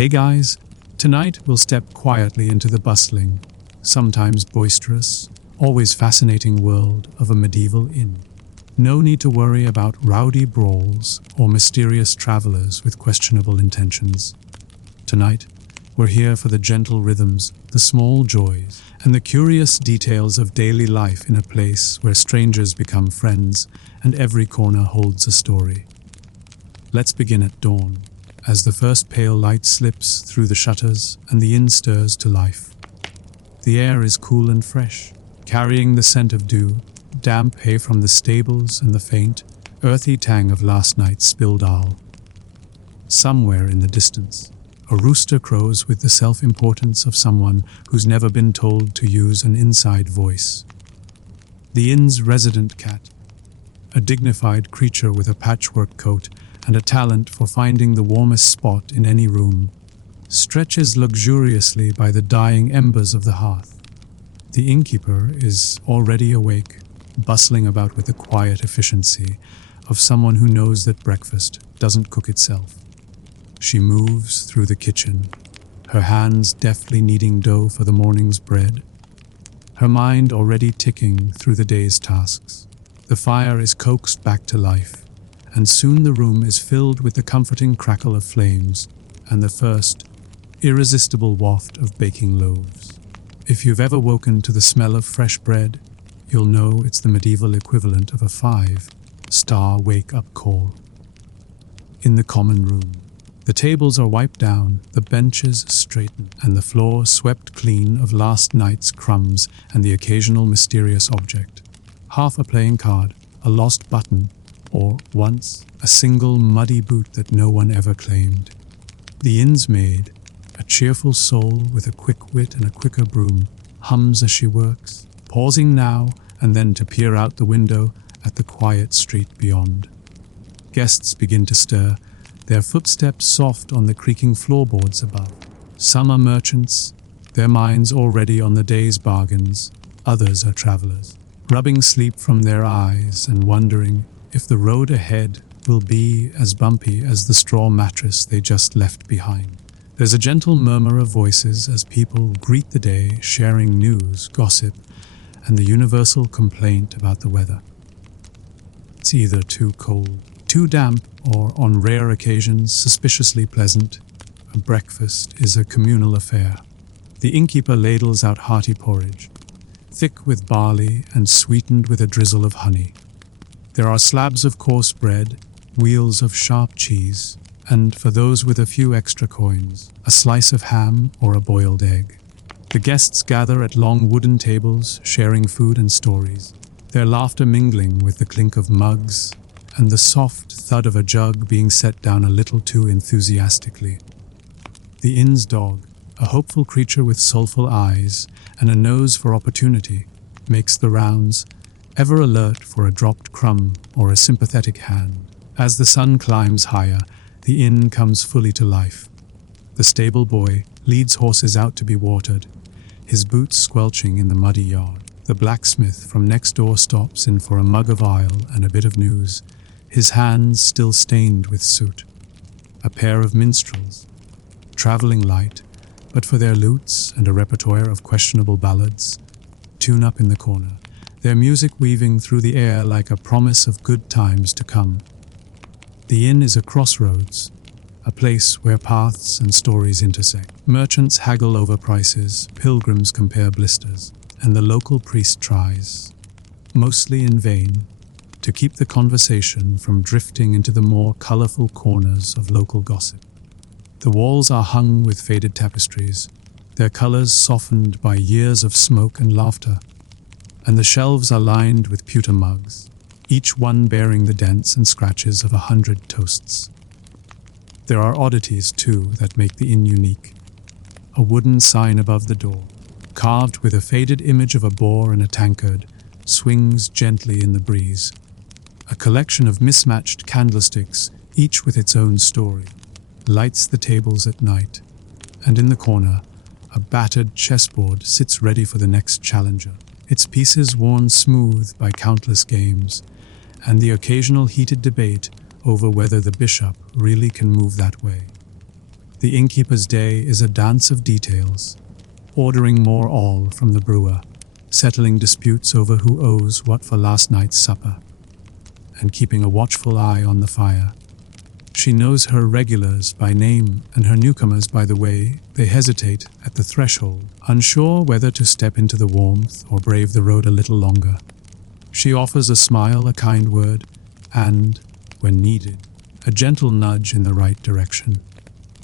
Hey guys, tonight we'll step quietly into the bustling, sometimes boisterous, always fascinating world of a medieval inn. No need to worry about rowdy brawls or mysterious travelers with questionable intentions. Tonight, we're here for the gentle rhythms, the small joys, and the curious details of daily life in a place where strangers become friends and every corner holds a story. Let's begin at dawn, as the first pale light slips through the shutters and the inn stirs to life. The air is cool and fresh, carrying the scent of dew, damp hay from the stables and the faint, earthy tang of last night's spilled ale. Somewhere in the distance, a rooster crows with the self-importance of someone who's never been told to use an inside voice. The inn's resident cat, a dignified creature with a patchwork coat and a talent for finding the warmest spot in any room, stretches luxuriously by the dying embers of the hearth. The innkeeper is already awake, bustling about with the quiet efficiency of someone who knows that breakfast doesn't cook itself. She moves through the kitchen, her hands deftly kneading dough for the morning's bread, her mind already ticking through the day's tasks. The fire is coaxed back to life, and soon the room is filled with the comforting crackle of flames and the first, irresistible waft of baking loaves. If you've ever woken to the smell of fresh bread, you'll know it's the medieval equivalent of a 5-star wake-up call. In the common room, the tables are wiped down, the benches straightened, and the floor swept clean of last night's crumbs and the occasional mysterious object. Half a playing card, a lost button, or, once, a single muddy boot that no one ever claimed. The inn's maid, a cheerful soul with a quick wit and a quicker broom, hums as she works, pausing now and then to peer out the window at the quiet street beyond. Guests begin to stir, their footsteps soft on the creaking floorboards above. Some are merchants, their minds already on the day's bargains. Others are travelers, rubbing sleep from their eyes and wondering if the road ahead will be as bumpy as the straw mattress they just left behind. There's a gentle murmur of voices as people greet the day, sharing news, gossip, and the universal complaint about the weather. It's either too cold, too damp, or on rare occasions suspiciously pleasant. A breakfast is a communal affair. The innkeeper ladles out hearty porridge, thick with barley and sweetened with a drizzle of honey. There are slabs of coarse bread, wheels of sharp cheese, and, for those with a few extra coins, a slice of ham or a boiled egg. The guests gather at long wooden tables, sharing food and stories, their laughter mingling with the clink of mugs and the soft thud of a jug being set down a little too enthusiastically. The inn's dog, a hopeful creature with soulful eyes and a nose for opportunity, makes the rounds, ever alert for a dropped crumb or a sympathetic hand. As the sun climbs higher, the inn comes fully to life. The stable boy leads horses out to be watered, his boots squelching in the muddy yard. The blacksmith from next door stops in for a mug of ale and a bit of news, his hands still stained with soot. A pair of minstrels, traveling light, but for their lutes and a repertoire of questionable ballads, tune up in the corner, their music weaving through the air like a promise of good times to come. The inn is a crossroads, a place where paths and stories intersect. Merchants haggle over prices, pilgrims compare blisters, and the local priest tries, mostly in vain, to keep the conversation from drifting into the more colorful corners of local gossip. The walls are hung with faded tapestries, their colors softened by years of smoke and laughter, and the shelves are lined with pewter mugs, each one bearing the dents and scratches of 100 toasts. There are oddities, too, that make the inn unique. A wooden sign above the door, carved with a faded image of a boar and a tankard, swings gently in the breeze. A collection of mismatched candlesticks, each with its own story, lights the tables at night, and in the corner, a battered chessboard sits ready for the next challenger, its pieces worn smooth by countless games, and the occasional heated debate over whether the bishop really can move that way. The innkeeper's day is a dance of details, ordering more all from the brewer, settling disputes over who owes what for last night's supper, and keeping a watchful eye on the fire. She knows her regulars by name and her newcomers by the way they hesitate at the threshold, unsure whether to step into the warmth or brave the road a little longer. She offers a smile, a kind word, and, when needed, a gentle nudge in the right direction.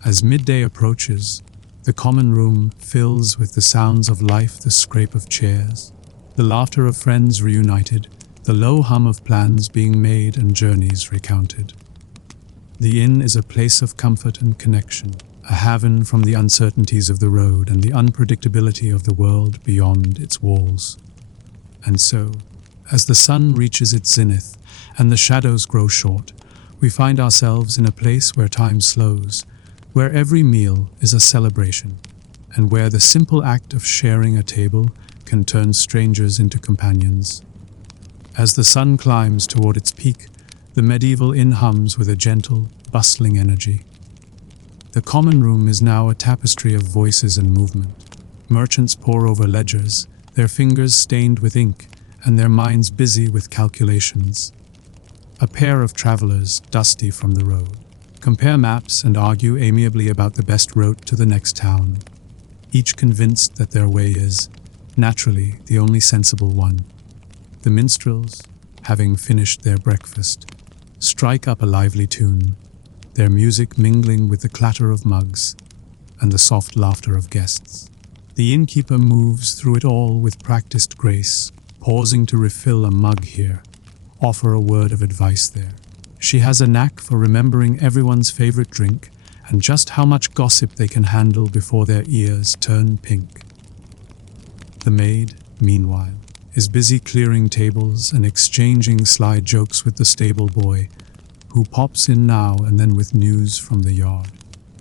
As midday approaches, the common room fills with the sounds of life, the scrape of chairs, the laughter of friends reunited, the low hum of plans being made and journeys recounted. The inn is a place of comfort and connection, a haven from the uncertainties of the road and the unpredictability of the world beyond its walls. And so, as the sun reaches its zenith and the shadows grow short, we find ourselves in a place where time slows, where every meal is a celebration, and where the simple act of sharing a table can turn strangers into companions. As the sun climbs toward its peak, the medieval inn hums with a gentle, bustling energy. The common room is now a tapestry of voices and movement. Merchants pore over ledgers, their fingers stained with ink and their minds busy with calculations. A pair of travelers, dusty from the road, compare maps and argue amiably about the best route to the next town, each convinced that their way is, naturally, the only sensible one. The minstrels, having finished their breakfast, strike up a lively tune, their music mingling with the clatter of mugs and the soft laughter of guests. The innkeeper moves through it all with practiced grace, pausing to refill a mug here, offer a word of advice there. She has a knack for remembering everyone's favorite drink and just how much gossip they can handle before their ears turn pink. The maid, meanwhile, is busy clearing tables and exchanging sly jokes with the stable boy, who pops in now and then with news from the yard.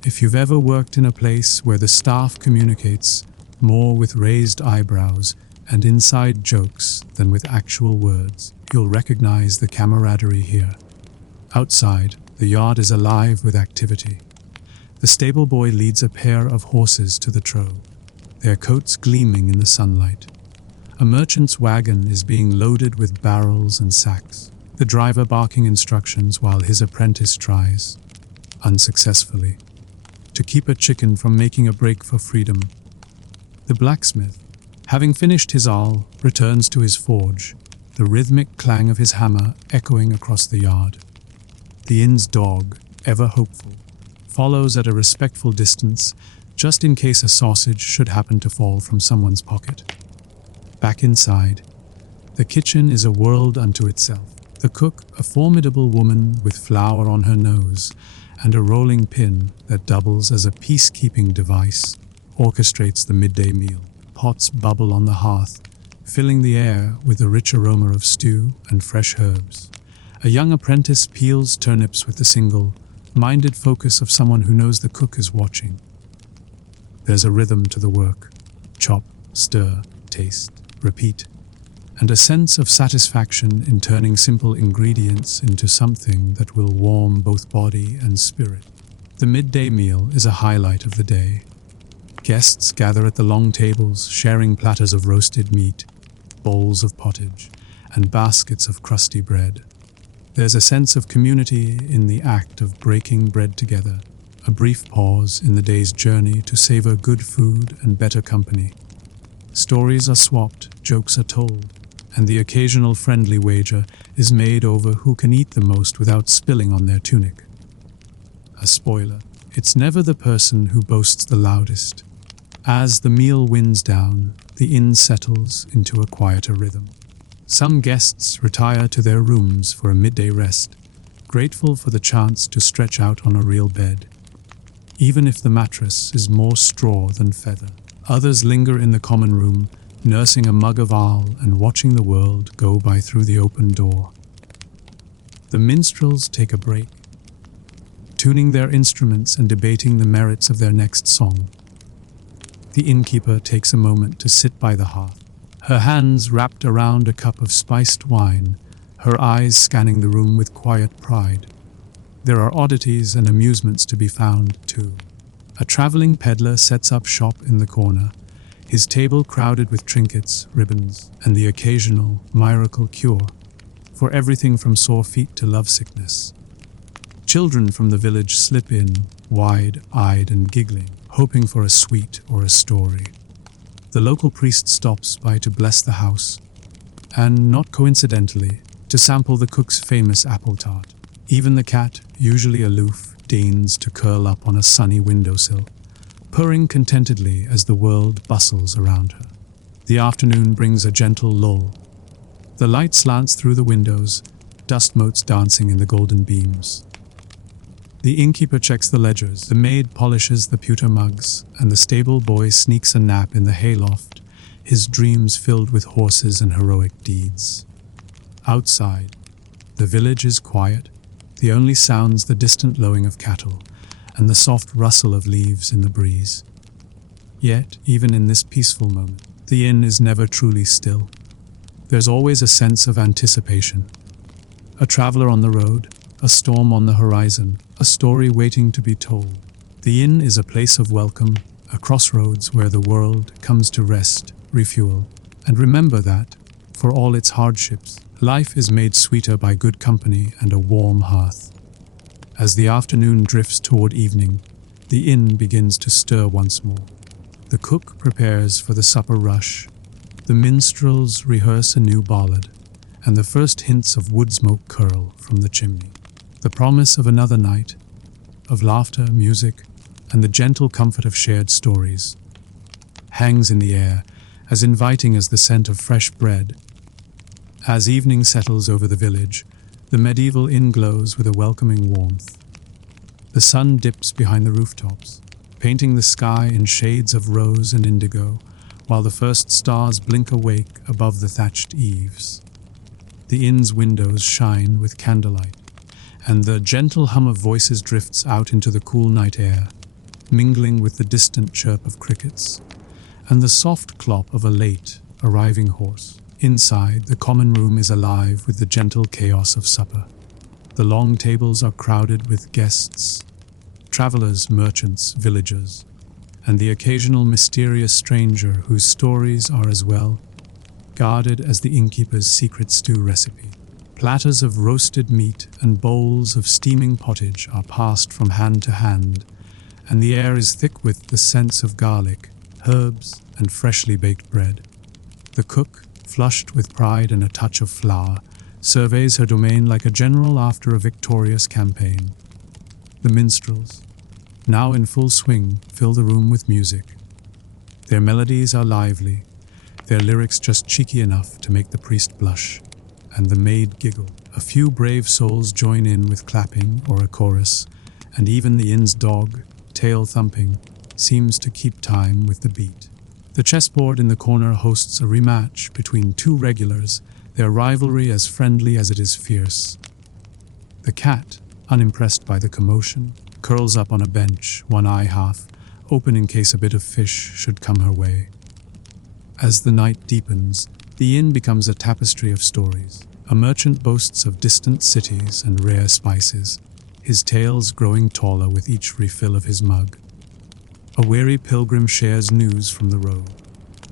If you've ever worked in a place where the staff communicates more with raised eyebrows and inside jokes than with actual words, you'll recognize the camaraderie here. Outside, the yard is alive with activity. The stable boy leads a pair of horses to the trough, their coats gleaming in the sunlight. A merchant's wagon is being loaded with barrels and sacks, the driver barking instructions while his apprentice tries, unsuccessfully, to keep a chicken from making a break for freedom. The blacksmith, having finished his awl, returns to his forge, the rhythmic clang of his hammer echoing across the yard. The inn's dog, ever hopeful, follows at a respectful distance, just in case a sausage should happen to fall from someone's pocket. Back inside, the kitchen is a world unto itself. The cook, a formidable woman with flour on her nose and a rolling pin that doubles as a peacekeeping device, orchestrates the midday meal. Pots bubble on the hearth, filling the air with the rich aroma of stew and fresh herbs. A young apprentice peels turnips with the single-minded focus of someone who knows the cook is watching. There's a rhythm to the work. Chop, stir, taste, repeat, and a sense of satisfaction in turning simple ingredients into something that will warm both body and spirit. The midday meal is a highlight of the day. Guests gather at the long tables, sharing platters of roasted meat, bowls of pottage, and baskets of crusty bread. There's a sense of community in the act of breaking bread together, a brief pause in the day's journey to savor good food and better company. Stories are swapped, jokes are told, and the occasional friendly wager is made over who can eat the most without spilling on their tunic. A spoiler: it's never the person who boasts the loudest. As the meal winds down, the inn settles into a quieter rhythm. Some guests retire to their rooms for a midday rest, grateful for the chance to stretch out on a real bed, even if the mattress is more straw than feather. Others linger in the common room, nursing a mug of ale and watching the world go by through the open door. The minstrels take a break, tuning their instruments and debating the merits of their next song. The innkeeper takes a moment to sit by the hearth, her hands wrapped around a cup of spiced wine, her eyes scanning the room with quiet pride. There are oddities and amusements to be found, too. A traveling peddler sets up shop in the corner, his table crowded with trinkets, ribbons, and the occasional miracle cure for everything from sore feet to lovesickness. Children from the village slip in, wide-eyed and giggling, hoping for a sweet or a story. The local priest stops by to bless the house, and not coincidentally, to sample the cook's famous apple tart. Even the cat, usually aloof, deigns to curl up on a sunny windowsill, purring contentedly as the world bustles around her. The afternoon brings a gentle lull. The light slants through the windows, dust motes dancing in the golden beams. The innkeeper checks the ledgers, the maid polishes the pewter mugs, and the stable boy sneaks a nap in the hayloft, his dreams filled with horses and heroic deeds. Outside, the village is quiet, the only sounds the distant lowing of cattle and the soft rustle of leaves in the breeze. Yet, even in this peaceful moment, the inn is never truly still. There's always a sense of anticipation. A traveler on the road, a storm on the horizon, a story waiting to be told. The inn is a place of welcome, a crossroads where the world comes to rest, refuel, and remember that, for all its hardships, life is made sweeter by good company and a warm hearth. As the afternoon drifts toward evening, the inn begins to stir once more. The cook prepares for the supper rush, the minstrels rehearse a new ballad, and the first hints of wood smoke curl from the chimney. The promise of another night, of laughter, music, and the gentle comfort of shared stories, hangs in the air, as inviting as the scent of fresh bread. As evening settles over the village, the medieval inn glows with a welcoming warmth. The sun dips behind the rooftops, painting the sky in shades of rose and indigo, while the first stars blink awake above the thatched eaves. The inn's windows shine with candlelight, and the gentle hum of voices drifts out into the cool night air, mingling with the distant chirp of crickets and the soft clop of a late arriving horse. Inside, the common room is alive with the gentle chaos of supper. The long tables are crowded with guests, travelers, merchants, villagers, and the occasional mysterious stranger whose stories are as well guarded as the innkeeper's secret stew recipe. Platters of roasted meat and bowls of steaming pottage are passed from hand to hand, and the air is thick with the scents of garlic, herbs, and freshly baked bread. The cook, flushed with pride and a touch of flour, surveys her domain like a general after a victorious campaign. The minstrels, now in full swing, fill the room with music. Their melodies are lively, their lyrics just cheeky enough to make the priest blush and the maid giggle. A few brave souls join in with clapping or a chorus, and even the inn's dog, tail thumping, seems to keep time with the beat. The chessboard in the corner hosts a rematch between two regulars, their rivalry as friendly as it is fierce. The cat, unimpressed by the commotion, curls up on a bench, one eye half open in case a bit of fish should come her way. As the night deepens, the inn becomes a tapestry of stories. A merchant boasts of distant cities and rare spices, his tales growing taller with each refill of his mug. A weary pilgrim shares news from the road,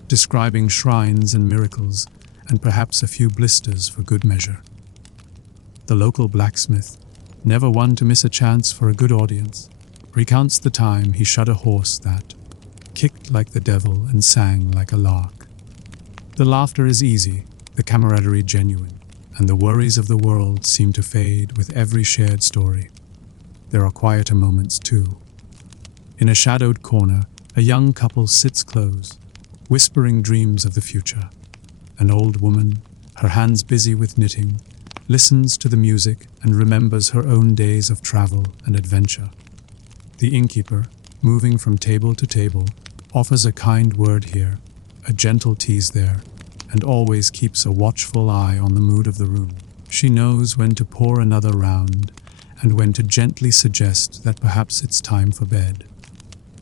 describing shrines and miracles, and perhaps a few blisters for good measure. The local blacksmith, never one to miss a chance for a good audience, recounts the time he shod a horse that kicked like the devil and sang like a lark. The laughter is easy, the camaraderie genuine, and the worries of the world seem to fade with every shared story. There are quieter moments too. In a shadowed corner, a young couple sits close, whispering dreams of the future. An old woman, her hands busy with knitting, listens to the music and remembers her own days of travel and adventure. The innkeeper, moving from table to table, offers a kind word here, a gentle tease there, and always keeps a watchful eye on the mood of the room. She knows when to pour another round and when to gently suggest that perhaps it's time for bed.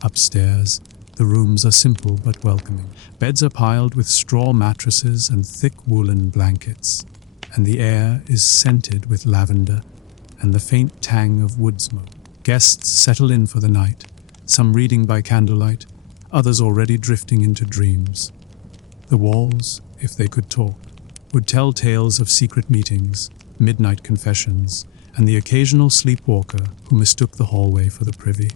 Upstairs, the rooms are simple but welcoming. Beds are piled with straw mattresses and thick woolen blankets, and the air is scented with lavender and the faint tang of wood smoke. Guests settle in for the night, some reading by candlelight, others already drifting into dreams. The walls, if they could talk, would tell tales of secret meetings, midnight confessions, and the occasional sleepwalker who mistook the hallway for the privy.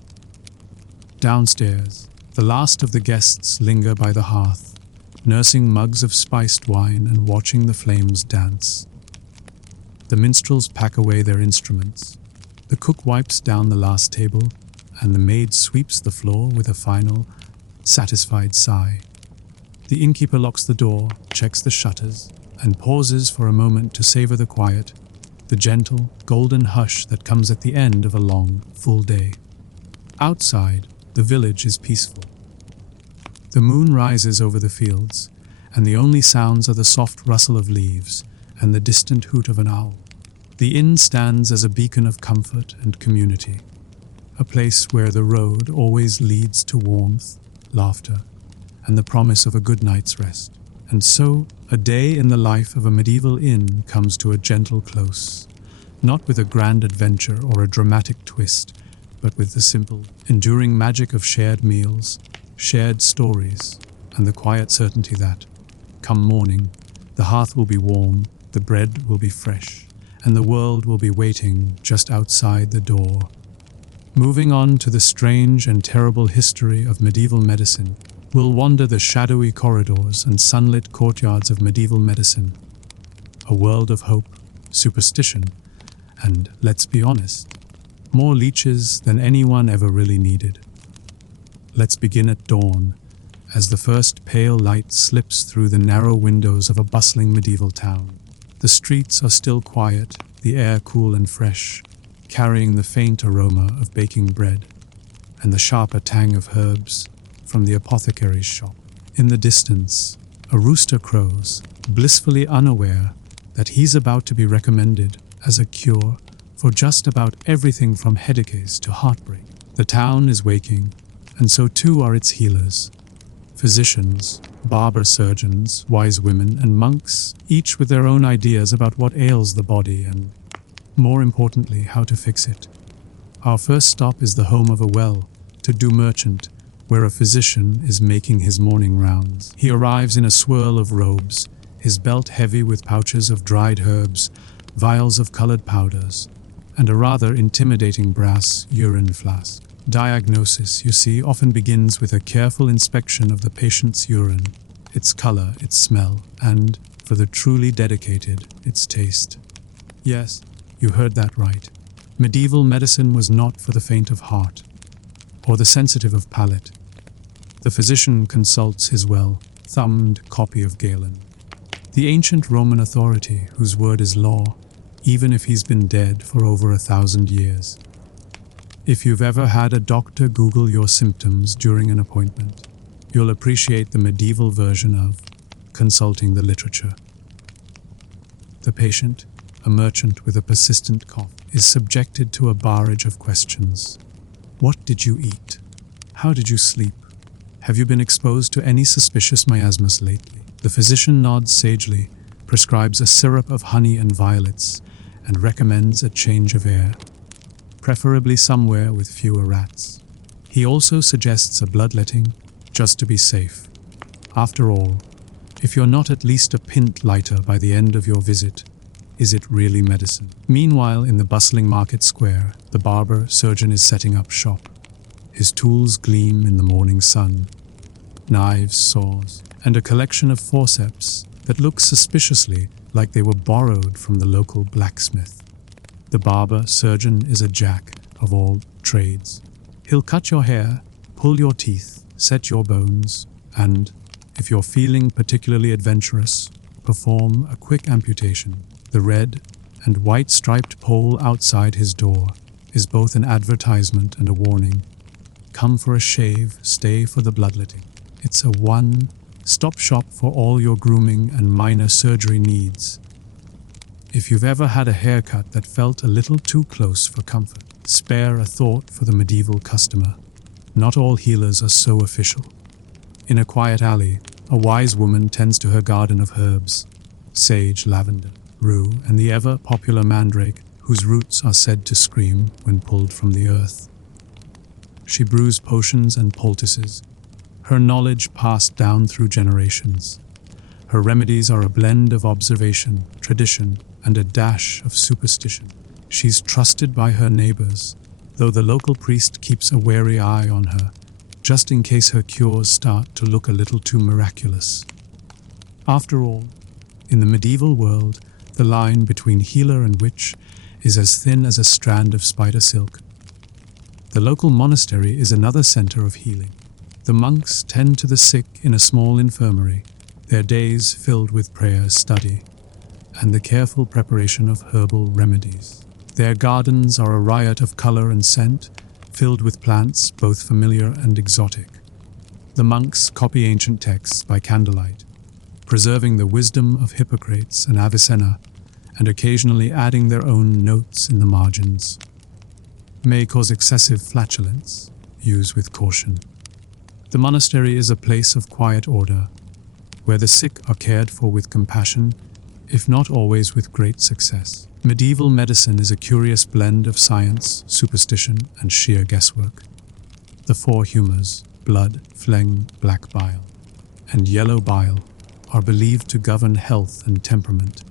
Downstairs, the last of the guests linger by the hearth, nursing mugs of spiced wine and watching the flames dance. The minstrels pack away their instruments. The cook wipes down the last table, and the maid sweeps the floor with a final, satisfied sigh. The innkeeper locks the door, checks the shutters, and pauses for a moment to savor the quiet, the gentle, golden hush that comes at the end of a long, full day. Outside, the village is peaceful. The moon rises over the fields, and the only sounds are the soft rustle of leaves and the distant hoot of an owl. The inn stands as a beacon of comfort and community, a place where the road always leads to warmth, laughter, and the promise of a good night's rest. And so, a day in the life of a medieval inn comes to a gentle close, not with a grand adventure or a dramatic twist, but with the simple, enduring magic of shared meals, shared stories, and the quiet certainty that, come morning, the hearth will be warm, the bread will be fresh, and the world will be waiting just outside the door. Moving on to the strange and terrible history of medieval medicine, we'll wander the shadowy corridors and sunlit courtyards of medieval medicine. A world of hope, superstition, and, let's be honest, more leeches than anyone ever really needed. Let's begin at dawn, as the first pale light slips through the narrow windows of a bustling medieval town. The streets are still quiet, the air cool and fresh, carrying the faint aroma of baking bread, and the sharper tang of herbs from the apothecary's shop. In the distance, a rooster crows, blissfully unaware that he's about to be recommended as a cure for just about everything from headaches to heartbreak. The town is waking, and so too are its healers. Physicians, barber-surgeons, wise women, and monks, each with their own ideas about what ails the body and, more importantly, how to fix it. Our first stop is the home of a well-to-do merchant, where a physician is making his morning rounds. He arrives in a swirl of robes, his belt heavy with pouches of dried herbs, vials of colored powders, and a rather intimidating brass urine flask. Diagnosis, you see, often begins with a careful inspection of the patient's urine, its color, its smell, and, for the truly dedicated, its taste. Yes, you heard that right. Medieval medicine was not for the faint of heart, or the sensitive of palate. The physician consults his well-thumbed copy of Galen, the ancient Roman authority whose word is law, even if he's been dead for over 1,000 years. If you've ever had a doctor Google your symptoms during an appointment, you'll appreciate the medieval version of consulting the literature. The patient, a merchant with a persistent cough, is subjected to a barrage of questions. What did you eat? How did you sleep? Have you been exposed to any suspicious miasmas lately? The physician nods sagely, prescribes a syrup of honey and violets, and recommends a change of air, preferably somewhere with fewer rats. He also suggests a bloodletting, just to be safe. After all, if you're not at least a pint lighter by the end of your visit, is it really medicine? Meanwhile, in the bustling market square, the barber-surgeon is setting up shop. His tools gleam in the morning sun. Knives, saws, and a collection of forceps that look suspiciously like they were borrowed from the local blacksmith. The barber-surgeon is a jack of all trades. He'll cut your hair, pull your teeth, set your bones, and, if you're feeling particularly adventurous, perform a quick amputation. The red and white striped pole outside his door is both an advertisement and a warning. Come for a shave, stay for the bloodletting. It's a one-stop shop for all your grooming and minor surgery needs. If you've ever had a haircut that felt a little too close for comfort, spare a thought for the medieval customer. Not all healers are so official. In a quiet alley, a wise woman tends to her garden of herbs, sage, lavender, rue, and the ever-popular mandrake, whose roots are said to scream when pulled from the earth. She brews potions and poultices, her knowledge passed down through generations. Her remedies are a blend of observation, tradition, and a dash of superstition. She's trusted by her neighbors, though the local priest keeps a wary eye on her, just in case her cures start to look a little too miraculous. After all, in the medieval world, the line between healer and witch is as thin as a strand of spider silk. The local monastery is another center of healing. The monks tend to the sick in a small infirmary, their days filled with prayer, study, and the careful preparation of herbal remedies. Their gardens are a riot of color and scent, filled with plants both familiar and exotic. The monks copy ancient texts by candlelight, preserving the wisdom of Hippocrates and Avicenna, and occasionally adding their own notes in the margins. May cause excessive flatulence. Use with caution. The monastery is a place of quiet order, where the sick are cared for with compassion, if not always with great success. Medieval medicine is a curious blend of science, superstition, and sheer guesswork. The four humors, blood, phlegm, black bile, and yellow bile, are believed to govern health and temperament.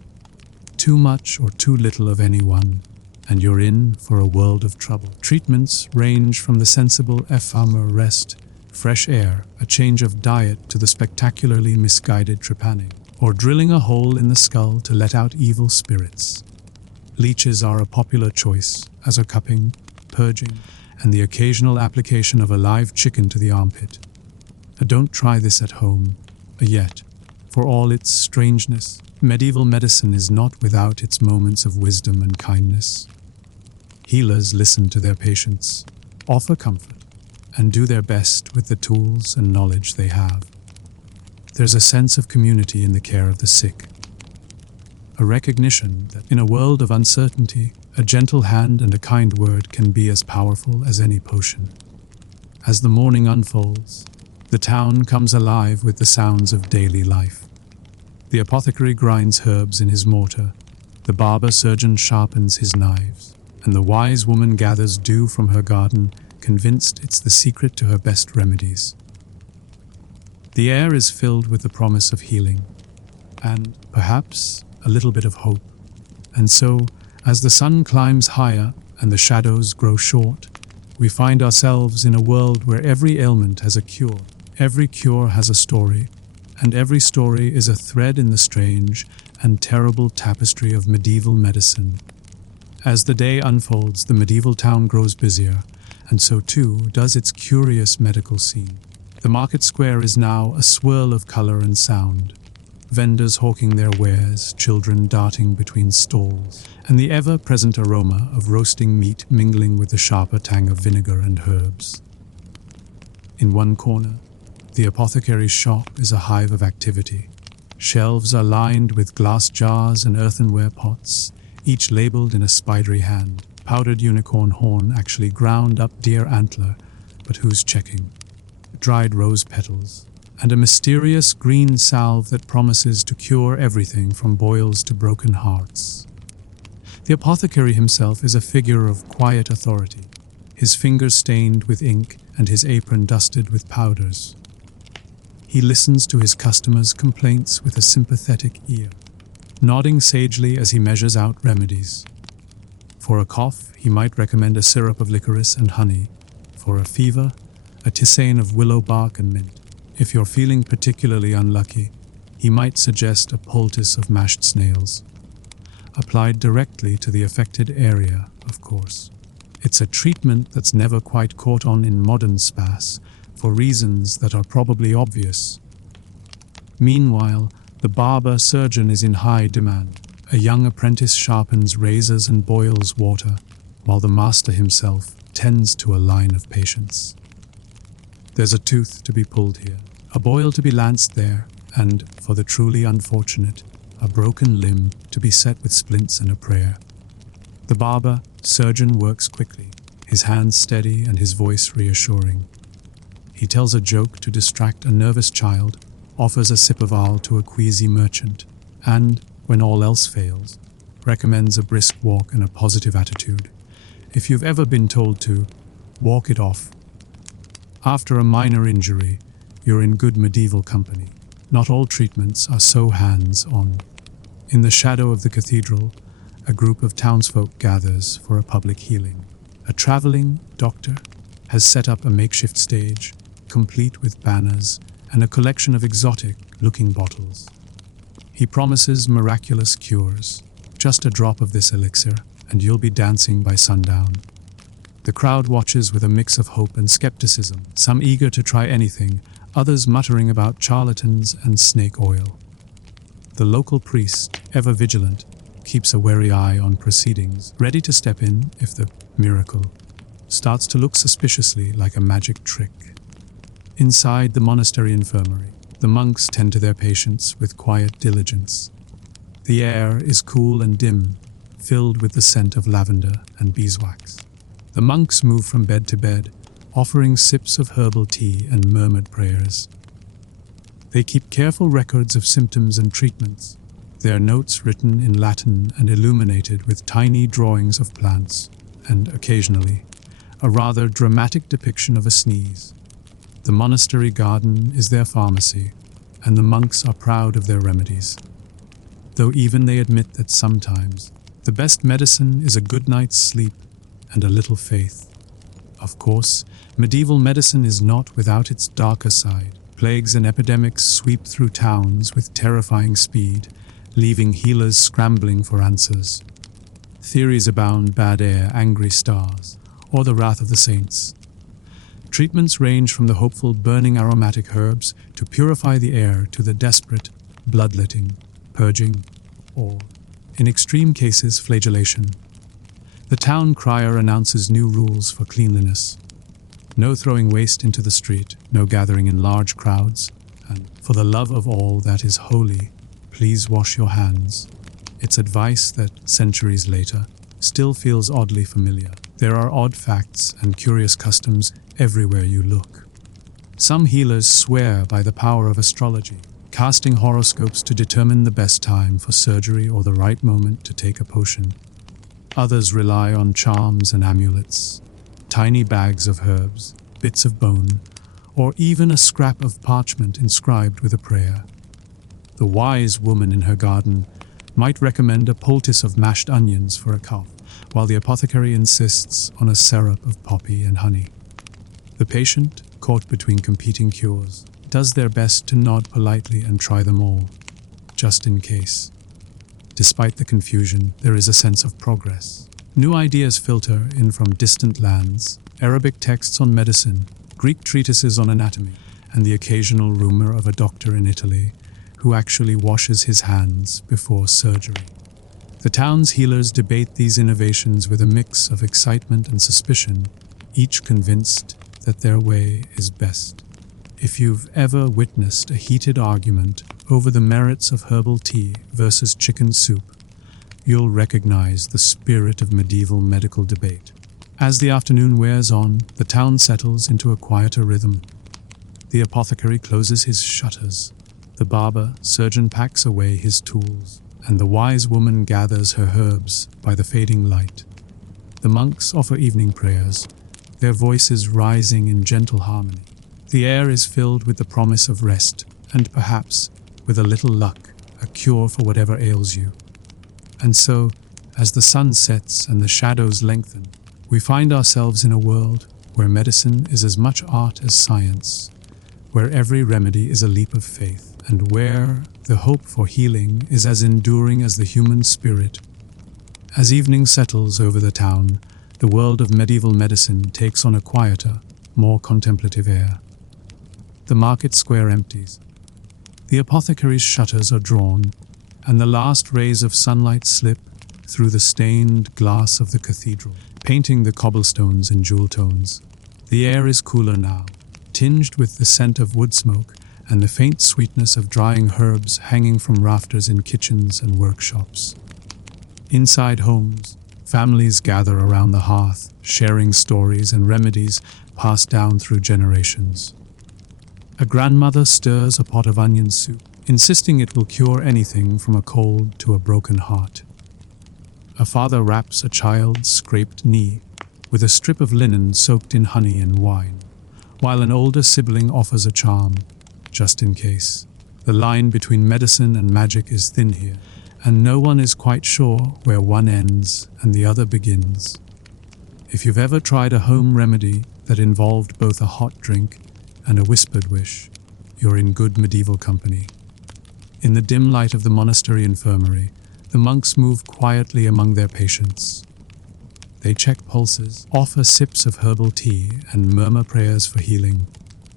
Too much or too little of any one, and you're in for a world of trouble. Treatments range from the sensible ephemeral rest, fresh air, a change of diet, to the spectacularly misguided trepanning, or drilling a hole in the skull to let out evil spirits. Leeches are a popular choice, as are cupping, purging, and the occasional application of a live chicken to the armpit. Don't try this at home, yet. For all its strangeness, medieval medicine is not without its moments of wisdom and kindness. Healers listen to their patients, offer comfort, and do their best with the tools and knowledge they have. There's a sense of community in the care of the sick, a recognition that in a world of uncertainty, a gentle hand and a kind word can be as powerful as any potion. As the morning unfolds, the town comes alive with the sounds of daily life. The apothecary grinds herbs in his mortar, the barber surgeon sharpens his knives, and the wise woman gathers dew from her garden, convinced it's the secret to her best remedies. The air is filled with the promise of healing, and, perhaps, a little bit of hope. And so, as the sun climbs higher and the shadows grow short, we find ourselves in a world where every ailment has a cure. Every cure has a story, and every story is a thread in the strange and terrible tapestry of medieval medicine. As the day unfolds, the medieval town grows busier, and so too does its curious medical scene. The market square is now a swirl of color and sound, vendors hawking their wares, children darting between stalls, and the ever-present aroma of roasting meat mingling with the sharper tang of vinegar and herbs. In one corner, the apothecary's shop is a hive of activity. Shelves are lined with glass jars and earthenware pots, each labeled in a spidery hand. Powdered unicorn horn, actually ground up deer antler, but who's checking? Dried rose petals, and a mysterious green salve that promises to cure everything from boils to broken hearts. The apothecary himself is a figure of quiet authority, his fingers stained with ink and his apron dusted with powders. He listens to his customers' complaints with a sympathetic ear, nodding sagely as he measures out remedies. For a cough, he might recommend a syrup of licorice and honey. For a fever, a tisane of willow bark and mint. If you're feeling particularly unlucky, he might suggest a poultice of mashed snails, applied directly to the affected area, of course. It's a treatment that's never quite caught on in modern spas, for reasons that are probably obvious. Meanwhile, the barber surgeon is in high demand. A young apprentice sharpens razors and boils water, while the master himself tends to a line of patients. There's a tooth to be pulled here, a boil to be lanced there, and, for the truly unfortunate, a broken limb to be set with splints and a prayer. The barber surgeon works quickly, his hands steady and his voice reassuring. He tells a joke to distract a nervous child, offers a sip of ale to a queasy merchant, and, when all else fails, recommends a brisk walk and a positive attitude. If you've ever been told to walk it off, After a minor injury, you're in good medieval company. Not all treatments are so hands-on. In the shadow of the cathedral, a group of townsfolk gathers for a public healing. A traveling doctor has set up a makeshift stage, complete with banners and a collection of exotic-looking bottles. He promises miraculous cures. Just a drop of this elixir, and you'll be dancing by sundown. The crowd watches with a mix of hope and skepticism, some eager to try anything, others muttering about charlatans and snake oil. The local priest, ever vigilant, keeps a wary eye on proceedings, ready to step in if the miracle starts to look suspiciously like a magic trick. Inside the monastery infirmary, the monks tend to their patients with quiet diligence. The air is cool and dim, filled with the scent of lavender and beeswax. The monks move from bed to bed, offering sips of herbal tea and murmured prayers. They keep careful records of symptoms and treatments, their notes written in Latin and illuminated with tiny drawings of plants, and occasionally, a rather dramatic depiction of a sneeze. The monastery garden is their pharmacy, and the monks are proud of their remedies, though even they admit that sometimes the best medicine is a good night's sleep and a little faith. Of course, medieval medicine is not without its darker side. Plagues and epidemics sweep through towns with terrifying speed, leaving healers scrambling for answers. Theories abound: bad air, angry stars, or the wrath of the saints. Treatments range from the hopeful burning aromatic herbs to purify the air to the desperate bloodletting, purging, or, in extreme cases, flagellation. The town crier announces new rules for cleanliness. No throwing waste into the street, no gathering in large crowds, and for the love of all that is holy, please wash your hands. It's advice that, centuries later, still feels oddly familiar. There are odd facts and curious customs everywhere you look. Some healers swear by the power of astrology, casting horoscopes to determine the best time for surgery or the right moment to take a potion. Others rely on charms and amulets, tiny bags of herbs, bits of bone, or even a scrap of parchment inscribed with a prayer. The wise woman in her garden might recommend a poultice of mashed onions for a cough, while the apothecary insists on a syrup of poppy and honey. The patient, caught between competing cures, does their best to nod politely and try them all, just in case. Despite the confusion, there is a sense of progress. New ideas filter in from distant lands, Arabic texts on medicine, Greek treatises on anatomy, and the occasional rumor of a doctor in Italy who actually washes his hands before surgery. The town's healers debate these innovations with a mix of excitement and suspicion, each convinced that their way is best. If you've ever witnessed a heated argument over the merits of herbal tea versus chicken soup, you'll recognize the spirit of medieval medical debate. As the afternoon wears on, the town settles into a quieter rhythm. The apothecary closes his shutters, the barber surgeon packs away his tools, and the wise woman gathers her herbs by the fading light. The monks offer evening prayers, their voices rising in gentle harmony. The air is filled with the promise of rest, and perhaps, with a little luck, a cure for whatever ails you. And so, as the sun sets and the shadows lengthen, we find ourselves in a world where medicine is as much art as science, where every remedy is a leap of faith, and where the hope for healing is as enduring as the human spirit. As evening settles over the town, the world of medieval medicine takes on a quieter, more contemplative air. The market square empties. The apothecary's shutters are drawn, and the last rays of sunlight slip through the stained glass of the cathedral, painting the cobblestones in jewel tones. The air is cooler now, tinged with the scent of wood smoke and the faint sweetness of drying herbs hanging from rafters in kitchens and workshops. Inside homes, families gather around the hearth, sharing stories and remedies passed down through generations. A grandmother stirs a pot of onion soup, insisting it will cure anything from a cold to a broken heart. A father wraps a child's scraped knee with a strip of linen soaked in honey and wine, while an older sibling offers a charm, just in case. The line between medicine and magic is thin here, and no one is quite sure where one ends and the other begins. If you've ever tried a home remedy that involved both a hot drink and a whispered wish, you're in good medieval company. In the dim light of the monastery infirmary, the monks move quietly among their patients. They check pulses, offer sips of herbal tea, and murmur prayers for healing.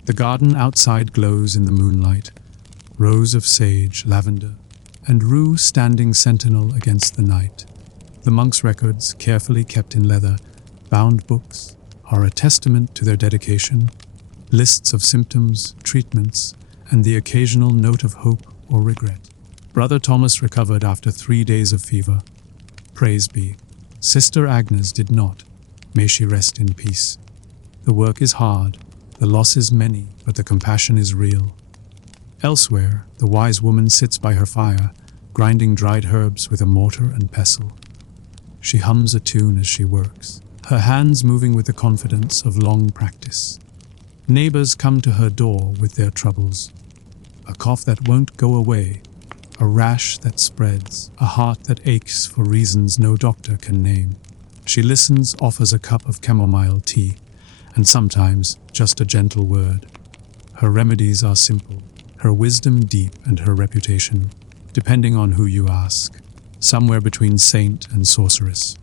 The garden outside glows in the moonlight, rows of sage, lavender, and rue standing sentinel against the night. The monks' records, carefully kept in leather, bound books, are a testament to their dedication. Lists of symptoms, treatments, and the occasional note of hope or regret. Brother Thomas recovered after 3 days of fever. Praise be. Sister Agnes did not. May she rest in peace. The work is hard, the loss is many, but the compassion is real. Elsewhere, the wise woman sits by her fire, grinding dried herbs with a mortar and pestle. She hums a tune as she works, her hands moving with the confidence of long practice. Neighbors come to her door with their troubles. A cough that won't go away, a rash that spreads, a heart that aches for reasons no doctor can name. She listens, offers a cup of chamomile tea, and sometimes just a gentle word. Her remedies are simple, her wisdom deep, and her reputation, depending on who you ask, somewhere between saint and sorceress.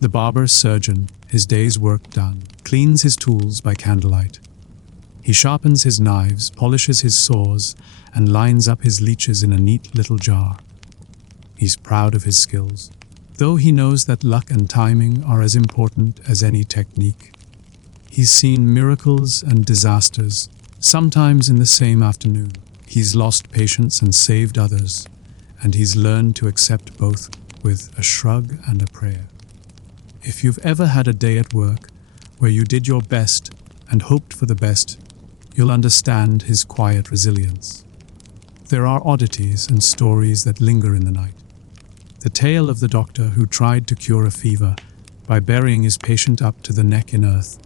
The barber surgeon, his day's work done, cleans his tools by candlelight. He sharpens his knives, polishes his saws, and lines up his leeches in a neat little jar. He's proud of his skills, though he knows that luck and timing are as important as any technique. He's seen miracles and disasters, sometimes in the same afternoon. He's lost patients and saved others, and he's learned to accept both with a shrug and a prayer. If you've ever had a day at work where you did your best and hoped for the best, you'll understand his quiet resilience. There are oddities and stories that linger in the night. The tale of the doctor who tried to cure a fever by burying his patient up to the neck in earth,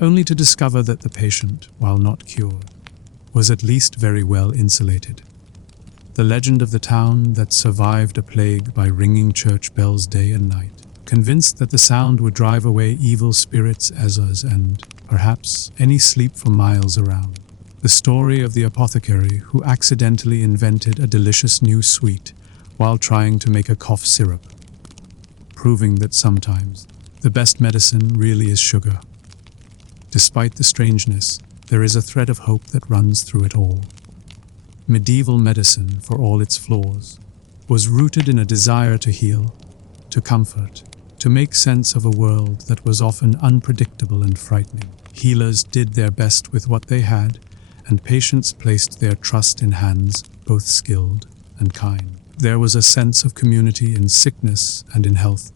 only to discover that the patient, while not cured, was at least very well insulated. The legend of the town that survived a plague by ringing church bells day and night, convinced that the sound would drive away evil spirits, Ezras, and perhaps any sleep for miles around. The story of the apothecary who accidentally invented a delicious new sweet while trying to make a cough syrup, proving that sometimes the best medicine really is sugar. Despite the strangeness, there is a thread of hope that runs through it all. Medieval medicine, for all its flaws, was rooted in a desire to heal, to comfort, to make sense of a world that was often unpredictable and frightening. Healers did their best with what they had, and patients placed their trust in hands both skilled and kind. There was a sense of community in sickness and in health,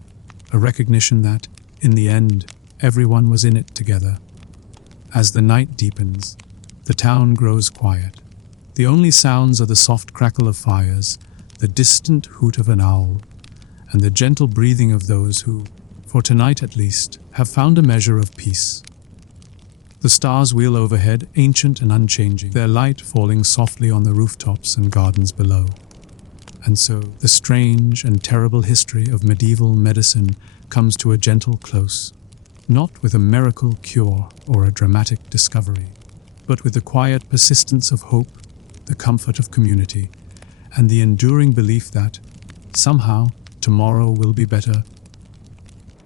a recognition that, in the end, everyone was in it together. As the night deepens, the town grows quiet. The only sounds are the soft crackle of fires, the distant hoot of an owl, and the gentle breathing of those who, for tonight at least, have found a measure of peace. The stars wheel overhead, ancient and unchanging, their light falling softly on the rooftops and gardens below. And so, the strange and terrible history of medieval medicine comes to a gentle close, not with a miracle cure or a dramatic discovery, but with the quiet persistence of hope, the comfort of community, and the enduring belief that, somehow, tomorrow will be better.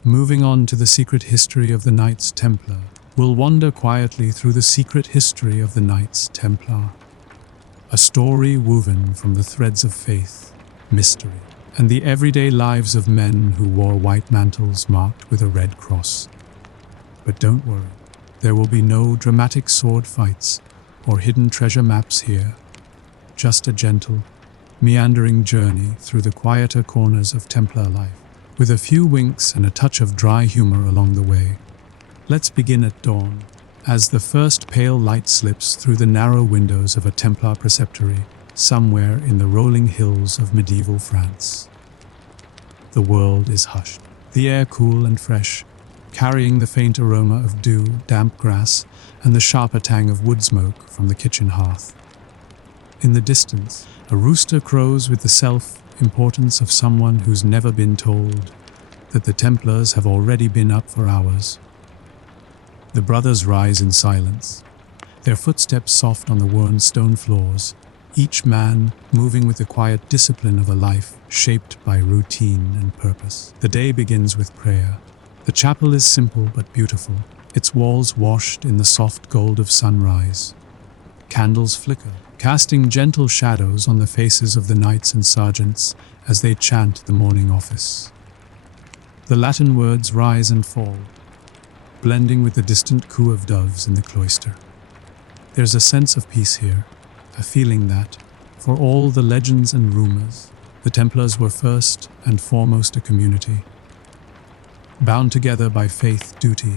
Moving on to the secret history of the Knights Templar, we'll wander quietly through the secret history of the Knights Templar. A story woven from the threads of faith, mystery, and the everyday lives of men who wore white mantles marked with a red cross. But don't worry, there will be no dramatic sword fights or hidden treasure maps here, just a gentle, meandering journey through the quieter corners of Templar life, with a few winks and a touch of dry humor along the way. Let's begin at dawn, as the first pale light slips through the narrow windows of a Templar preceptory somewhere in the rolling hills of medieval France. The world is hushed, the air cool and fresh, carrying the faint aroma of dew, damp grass, and the sharper tang of wood smoke from the kitchen hearth. In the distance, a rooster crows with the self-importance of someone who's never been told that the Templars have already been up for hours. The brothers rise in silence, their footsteps soft on the worn stone floors, each man moving with the quiet discipline of a life shaped by routine and purpose. The day begins with prayer. The chapel is simple but beautiful, its walls washed in the soft gold of sunrise. Candles flicker, casting gentle shadows on the faces of the knights and sergeants as they chant the morning office. The Latin words rise and fall, blending with the distant coo of doves in the cloister. There's a sense of peace here, a feeling that, for all the legends and rumors, the Templars were first and foremost a community, bound together by faith, duty,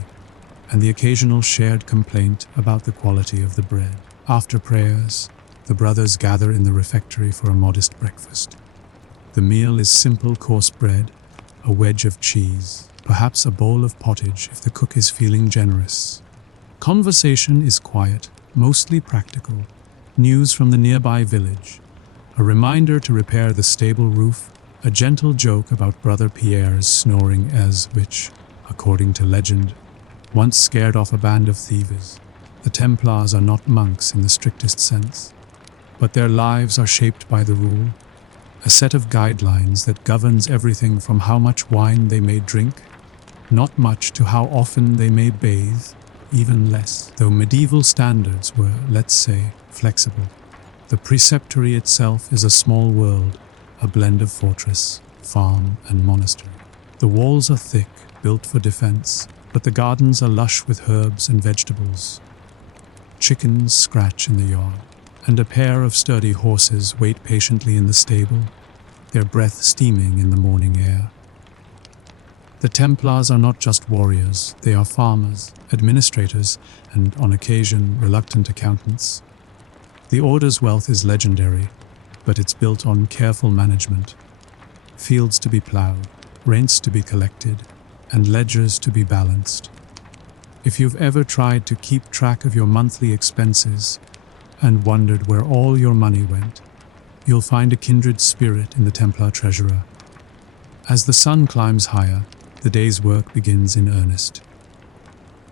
and the occasional shared complaint about the quality of the bread. After prayers, the brothers gather in the refectory for a modest breakfast. The meal is simple coarse bread, a wedge of cheese, perhaps a bowl of pottage if the cook is feeling generous. Conversation is quiet, mostly practical. News from the nearby village, a reminder to repair the stable roof, a gentle joke about Brother Pierre's snoring which, according to legend, once scared off a band of thieves. The Templars are not monks in the strictest sense, but their lives are shaped by the rule, a set of guidelines that governs everything from how much wine they may drink, not much, to how often they may bathe, even less. Though medieval standards were, let's say, flexible, the preceptory itself is a small world, a blend of fortress, farm, and monastery. The walls are thick, built for defense, but the gardens are lush with herbs and vegetables. Chickens scratch in the yard, and a pair of sturdy horses wait patiently in the stable, their breath steaming in the morning air. The Templars are not just warriors, they are farmers, administrators, and, on occasion, reluctant accountants. The Order's wealth is legendary, but it's built on careful management. Fields to be ploughed, rents to be collected, and ledgers to be balanced. If you've ever tried to keep track of your monthly expenses and wondered where all your money went, you'll find a kindred spirit in the Templar treasurer. As the sun climbs higher, the day's work begins in earnest.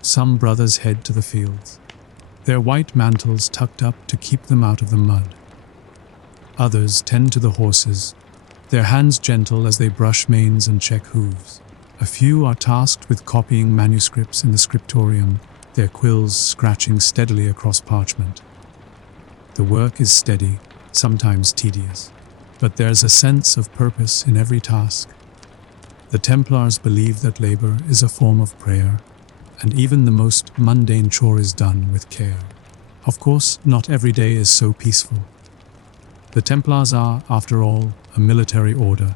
Some brothers head to the fields, their white mantles tucked up to keep them out of the mud. Others tend to the horses, their hands gentle as they brush manes and check hooves. A few are tasked with copying manuscripts in the scriptorium, their quills scratching steadily across parchment. The work is steady, sometimes tedious, but there's a sense of purpose in every task. The Templars believe that labor is a form of prayer, and even the most mundane chore is done with care. Of course, not every day is so peaceful. The Templars are, after all, a military order,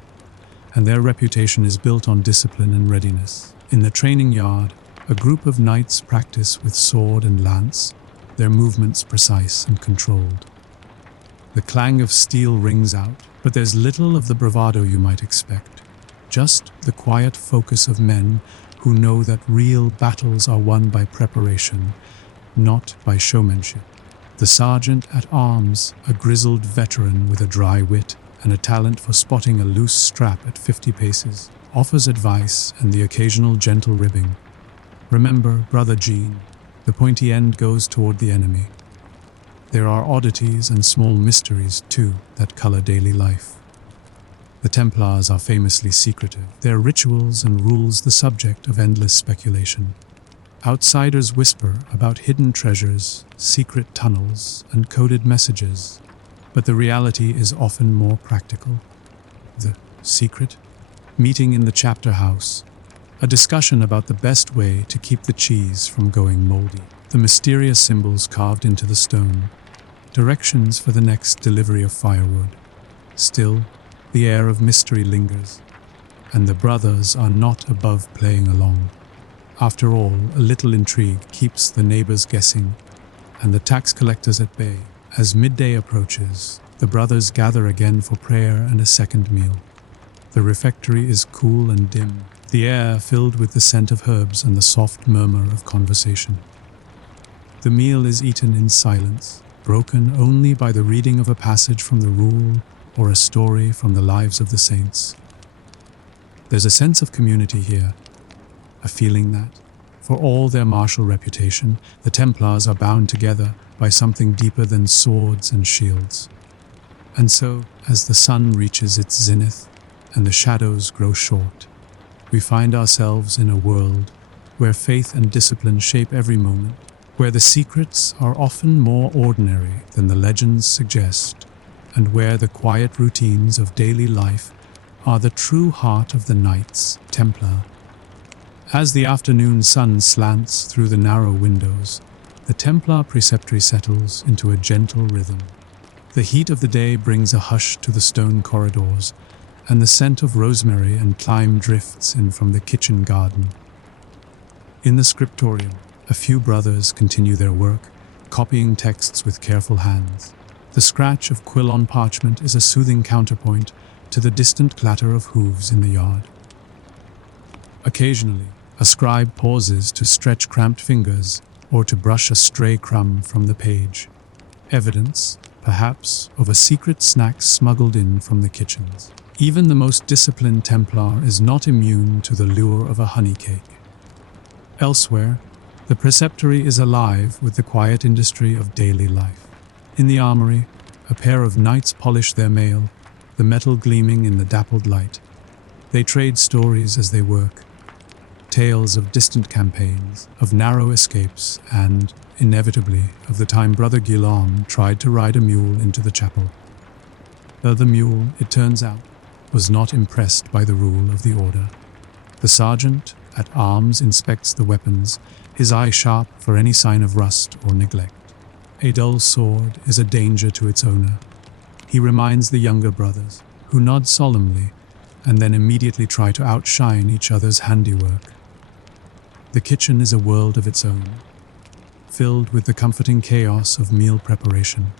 and their reputation is built on discipline and readiness. In the training yard, a group of knights practice with sword and lance, their movements precise and controlled. The clang of steel rings out, but there's little of the bravado you might expect. Just the quiet focus of men who know that real battles are won by preparation, not by showmanship. The sergeant at arms, a grizzled veteran with a dry wit and a talent for spotting a loose strap at 50 paces, offers advice and the occasional gentle ribbing. Remember, Brother Jean, the pointy end goes toward the enemy. There are oddities and small mysteries, too, that color daily life. The Templars are famously secretive, their rituals and rules the subject of endless speculation. Outsiders whisper about hidden treasures, secret tunnels, and coded messages, but the reality is often more practical. The secret? Meeting in the chapter house, a discussion about the best way to keep the cheese from going moldy. The mysterious symbols carved into the stone, directions for the next delivery of firewood. Still, the air of mystery lingers, and the brothers are not above playing along. After all, a little intrigue keeps the neighbors guessing, and the tax collectors at bay. As midday approaches, the brothers gather again for prayer and a second meal. The refectory is cool and dim, the air filled with the scent of herbs and the soft murmur of conversation. The meal is eaten in silence, broken only by the reading of a passage from the Rule or a story from the lives of the saints. There's a sense of community here, a feeling that, for all their martial reputation, the Templars are bound together by something deeper than swords and shields. And so, as the sun reaches its zenith and the shadows grow short, we find ourselves in a world where faith and discipline shape every moment, where the secrets are often more ordinary than the legends suggest, and where the quiet routines of daily life are the true heart of the Knights Templar. As the afternoon sun slants through the narrow windows, the Templar preceptory settles into a gentle rhythm. The heat of the day brings a hush to the stone corridors, and the scent of rosemary and thyme drifts in from the kitchen garden. In the scriptorium, a few brothers continue their work, copying texts with careful hands. The scratch of quill on parchment is a soothing counterpoint to the distant clatter of hooves in the yard. Occasionally, a scribe pauses to stretch cramped fingers or to brush a stray crumb from the page. Evidence, perhaps, of a secret snack smuggled in from the kitchens. Even the most disciplined Templar is not immune to the lure of a honey cake. Elsewhere, the preceptory is alive with the quiet industry of daily life. In the armory, a pair of knights polish their mail, the metal gleaming in the dappled light. They trade stories as they work, tales of distant campaigns, of narrow escapes, and, inevitably, of the time Brother Guillaume tried to ride a mule into the chapel. Though the mule, it turns out, was not impressed by the rule of the order. The sergeant at arms inspects the weapons, his eye sharp for any sign of rust or neglect. A dull sword is a danger to its owner. He reminds the younger brothers, who nod solemnly and then immediately try to outshine each other's handiwork. The kitchen is a world of its own, filled with the comforting chaos of meal preparation.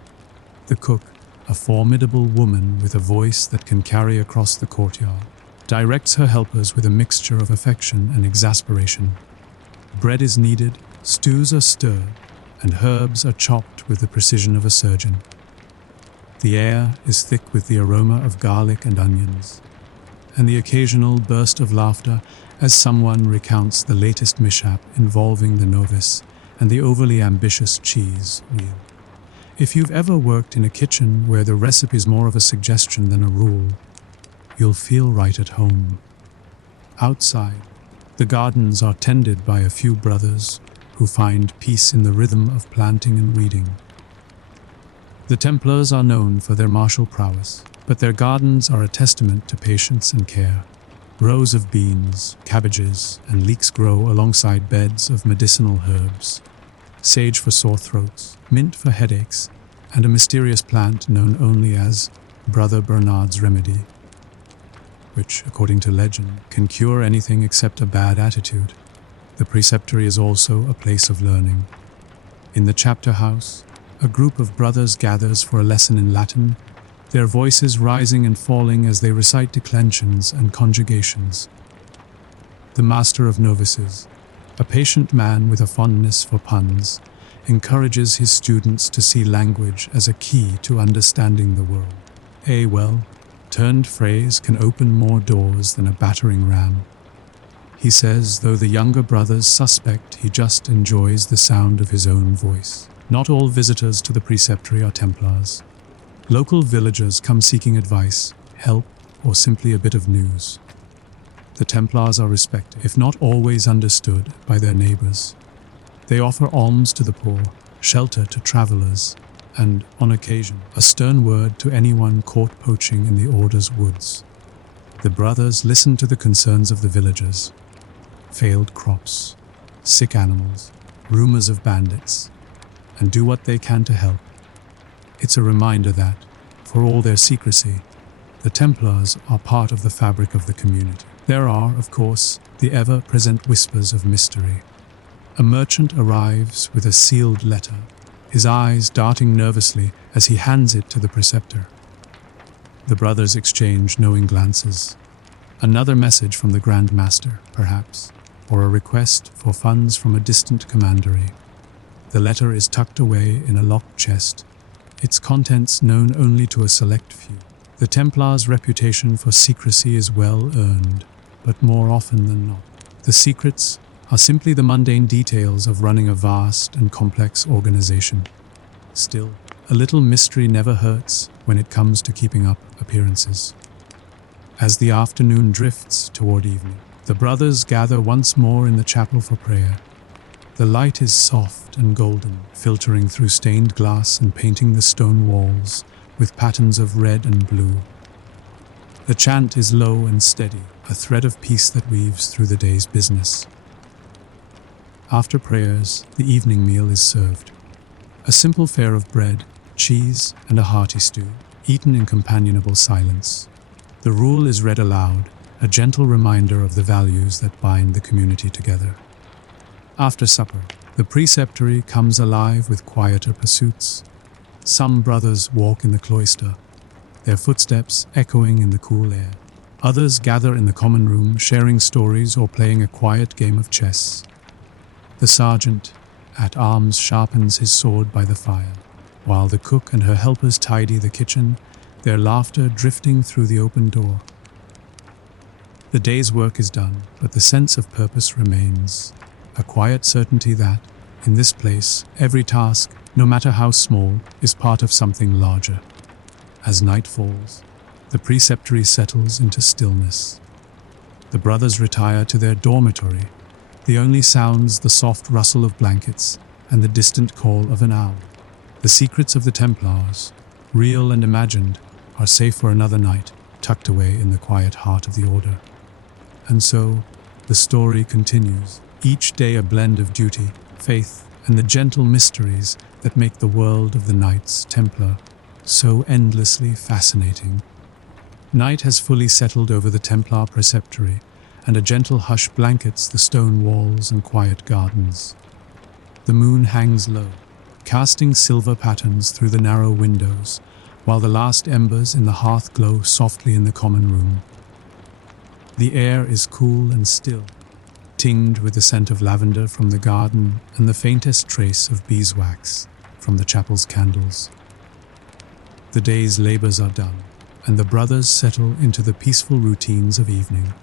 The cook, a formidable woman with a voice that can carry across the courtyard, directs her helpers with a mixture of affection and exasperation. Bread is kneaded, stews are stirred, and herbs are chopped with the precision of a surgeon. The air is thick with the aroma of garlic and onions, and the occasional burst of laughter as someone recounts the latest mishap involving the novice and the overly ambitious cheese wheel. If you've ever worked in a kitchen where the recipe is more of a suggestion than a rule, you'll feel right at home. Outside, the gardens are tended by a few brothers who find peace in the rhythm of planting and weeding. The Templars are known for their martial prowess, but their gardens are a testament to patience and care. Rows of beans, cabbages, and leeks grow alongside beds of medicinal herbs, sage for sore throats, mint for headaches, and a mysterious plant known only as Brother Bernard's Remedy, which, according to legend, can cure anything except a bad attitude. The preceptory is also a place of learning. In the chapter house, a group of brothers gathers for a lesson in Latin, their voices rising and falling as they recite declensions and conjugations. The master of novices, a patient man with a fondness for puns, encourages his students to see language as a key to understanding the world. A well-turned phrase can open more doors than a battering ram. He says, though the younger brothers suspect he just enjoys the sound of his own voice. Not all visitors to the preceptory are Templars. Local villagers come seeking advice, help, or simply a bit of news. The Templars are respected, if not always understood, by their neighbors. They offer alms to the poor, shelter to travelers, and, on occasion, a stern word to anyone caught poaching in the Order's woods. The brothers listen to the concerns of the villagers. Failed crops, sick animals, rumors of bandits, and do what they can to help. It's a reminder that, for all their secrecy, the Templars are part of the fabric of the community. There are, of course, the ever-present whispers of mystery. A merchant arrives with a sealed letter, his eyes darting nervously as he hands it to the preceptor. The brothers exchange knowing glances. Another message from the Grand Master, perhaps, or a request for funds from a distant commandery. The letter is tucked away in a locked chest, its contents known only to a select few. The Templars' reputation for secrecy is well earned, but more often than not, the secrets are simply the mundane details of running a vast and complex organization. Still, a little mystery never hurts when it comes to keeping up appearances. As the afternoon drifts toward evening, the brothers gather once more in the chapel for prayer. The light is soft and golden, filtering through stained glass and painting the stone walls with patterns of red and blue. The chant is low and steady, a thread of peace that weaves through the day's business. After prayers, the evening meal is served. A simple fare of bread, cheese, and a hearty stew, eaten in companionable silence. The rule is read aloud, a gentle reminder of the values that bind the community together. After supper, the preceptory comes alive with quieter pursuits. Some brothers walk in the cloister, their footsteps echoing in the cool air. Others gather in the common room, sharing stories or playing a quiet game of chess. The sergeant at arms sharpens his sword by the fire, while the cook and her helpers tidy the kitchen, their laughter drifting through the open door. The day's work is done, but the sense of purpose remains, a quiet certainty that, in this place, every task, no matter how small, is part of something larger. As night falls, the preceptory settles into stillness. The brothers retire to their dormitory, the only sounds the soft rustle of blankets and the distant call of an owl. The secrets of the Templars, real and imagined, are safe for another night, tucked away in the quiet heart of the Order. And so, the story continues, each day a blend of duty, faith, and the gentle mysteries that make the world of the Knights Templar so endlessly fascinating. Night has fully settled over the Templar preceptory, and a gentle hush blankets the stone walls and quiet gardens. The moon hangs low, casting silver patterns through the narrow windows, while the last embers in the hearth glow softly in the common room. The air is cool and still, tinged with the scent of lavender from the garden and the faintest trace of beeswax from the chapel's candles. The day's labors are done, and the brothers settle into the peaceful routines of evening.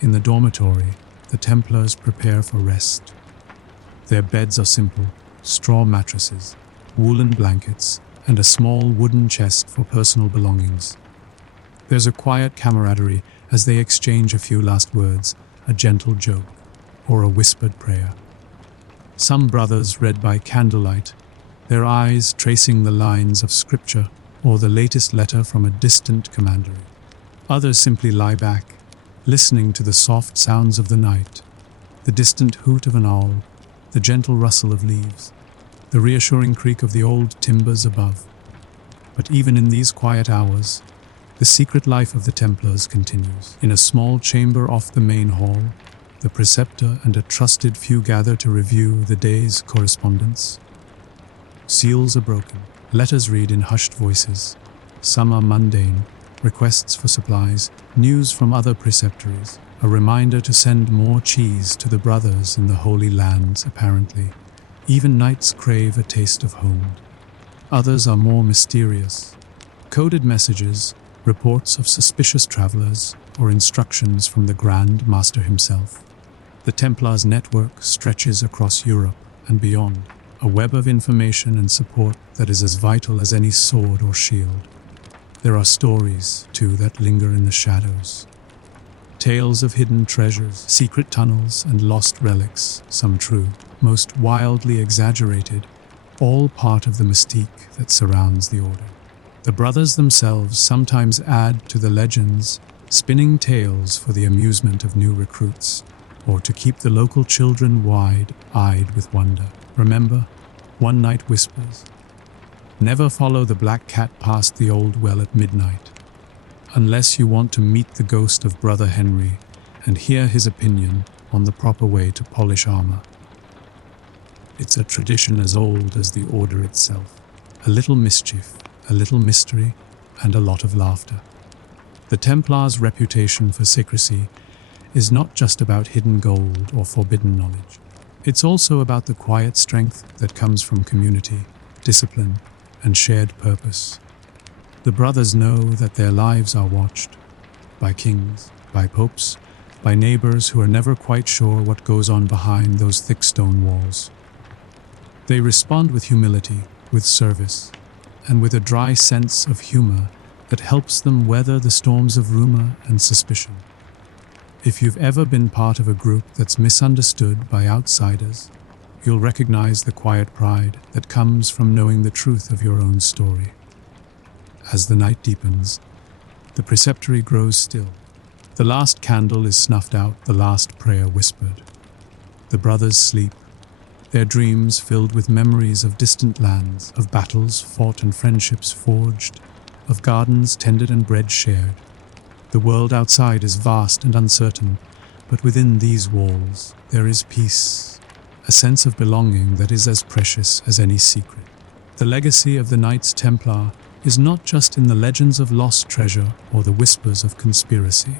In the dormitory, the Templars prepare for rest. Their beds are simple, straw mattresses, woolen blankets, and a small wooden chest for personal belongings. There's a quiet camaraderie as they exchange a few last words, a gentle joke, or a whispered prayer. Some brothers read by candlelight, their eyes tracing the lines of scripture or the latest letter from a distant commandery. Others simply lie back, listening to the soft sounds of the night, the distant hoot of an owl, the gentle rustle of leaves, the reassuring creak of the old timbers above. But even in these quiet hours, the secret life of the Templars continues. In a small chamber off the main hall, the preceptor and a trusted few gather to review the day's correspondence. Seals are broken, letters read in hushed voices. Some are mundane, requests for supplies, news from other preceptories, a reminder to send more cheese to the brothers in the Holy Lands, apparently. Even knights crave a taste of home. Others are more mysterious. Coded messages, reports of suspicious travelers, or instructions from the Grand Master himself. The Templars' network stretches across Europe and beyond, a web of information and support that is as vital as any sword or shield. There are stories, too, that linger in the shadows. Tales of hidden treasures, secret tunnels, and lost relics, some true, most wildly exaggerated, all part of the mystique that surrounds the Order. The brothers themselves sometimes add to the legends, spinning tales for the amusement of new recruits, or to keep the local children wide-eyed with wonder. Remember, one night whispers, never follow the black cat past the old well at midnight, unless you want to meet the ghost of Brother Henry and hear his opinion on the proper way to polish armor. It's a tradition as old as the Order itself. A little mischief, a little mystery, and a lot of laughter. The Templars' reputation for secrecy is not just about hidden gold or forbidden knowledge. It's also about the quiet strength that comes from community, discipline, and shared purpose. The brothers know that their lives are watched by kings, by popes, by neighbors who are never quite sure what goes on behind those thick stone walls. They respond with humility, with service, and with a dry sense of humor that helps them weather the storms of rumor and suspicion. If you've ever been part of a group that's misunderstood by outsiders, you'll recognize the quiet pride that comes from knowing the truth of your own story. As the night deepens, the preceptory grows still. The last candle is snuffed out, the last prayer whispered. The brothers sleep, their dreams filled with memories of distant lands, of battles fought and friendships forged, of gardens tended and bread shared. The world outside is vast and uncertain, but within these walls there is peace, a sense of belonging that is as precious as any secret. The legacy of the Knights Templar is not just in the legends of lost treasure or the whispers of conspiracy.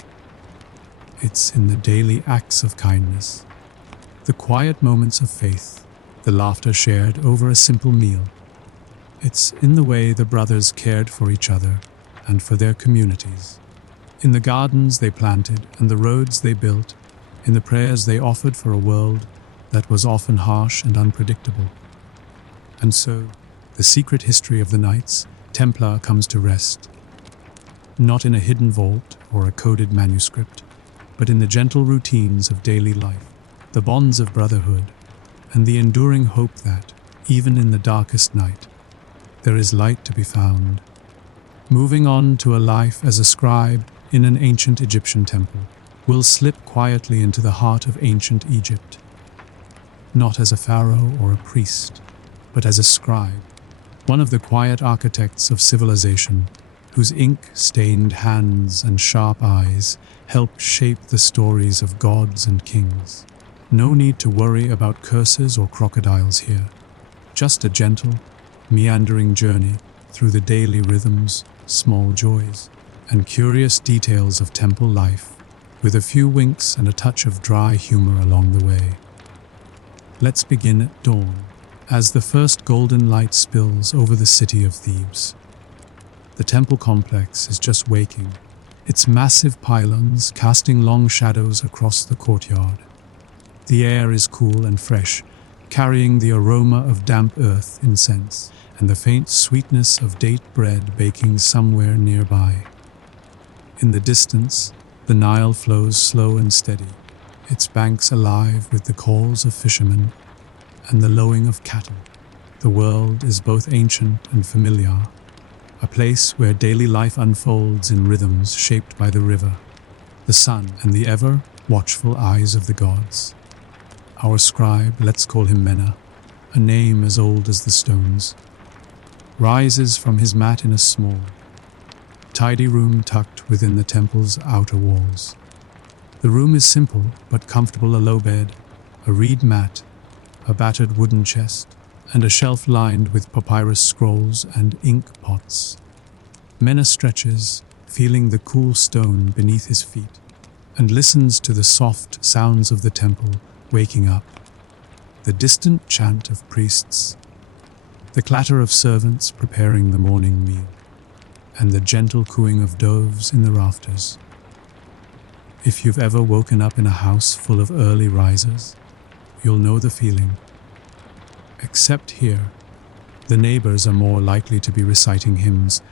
It's in the daily acts of kindness, the quiet moments of faith, the laughter shared over a simple meal. It's in the way the brothers cared for each other and for their communities. In the gardens they planted and the roads they built, in the prayers they offered for a world that was often harsh and unpredictable. And so, the secret history of the Knights Templar comes to rest, not in a hidden vault or a coded manuscript, but in the gentle routines of daily life, the bonds of brotherhood, and the enduring hope that, even in the darkest night, there is light to be found. Moving on to a life as a scribe in an ancient Egyptian temple, we'll slip quietly into the heart of ancient Egypt, not as a pharaoh or a priest, but as a scribe, one of the quiet architects of civilization, whose ink-stained hands and sharp eyes help shape the stories of gods and kings. No need to worry about curses or crocodiles here, just a gentle, meandering journey through the daily rhythms, small joys, and curious details of temple life, with a few winks and a touch of dry humor along the way. Let's begin at dawn, as the first golden light spills over the city of Thebes. The temple complex is just waking, its massive pylons casting long shadows across the courtyard. The air is cool and fresh, carrying the aroma of damp earth incense and the faint sweetness of date bread baking somewhere nearby. In the distance, the Nile flows slow and steady, its banks alive with the calls of fishermen and the lowing of cattle. The world is both ancient and familiar, a place where daily life unfolds in rhythms shaped by the river, the sun, and the ever-watchful eyes of the gods. Our scribe, let's call him Mena, a name as old as the stones, rises from his mat in a small, tidy room tucked within the temple's outer walls. The room is simple but comfortable: a low bed, a reed mat, a battered wooden chest, and a shelf lined with papyrus scrolls and ink pots. Mena stretches, feeling the cool stone beneath his feet, and listens to the soft sounds of the temple waking up, the distant chant of priests, the clatter of servants preparing the morning meal, and the gentle cooing of doves in the rafters. If you've ever woken up in a house full of early risers, you'll know the feeling. Except here, the neighbors are more likely to be reciting hymns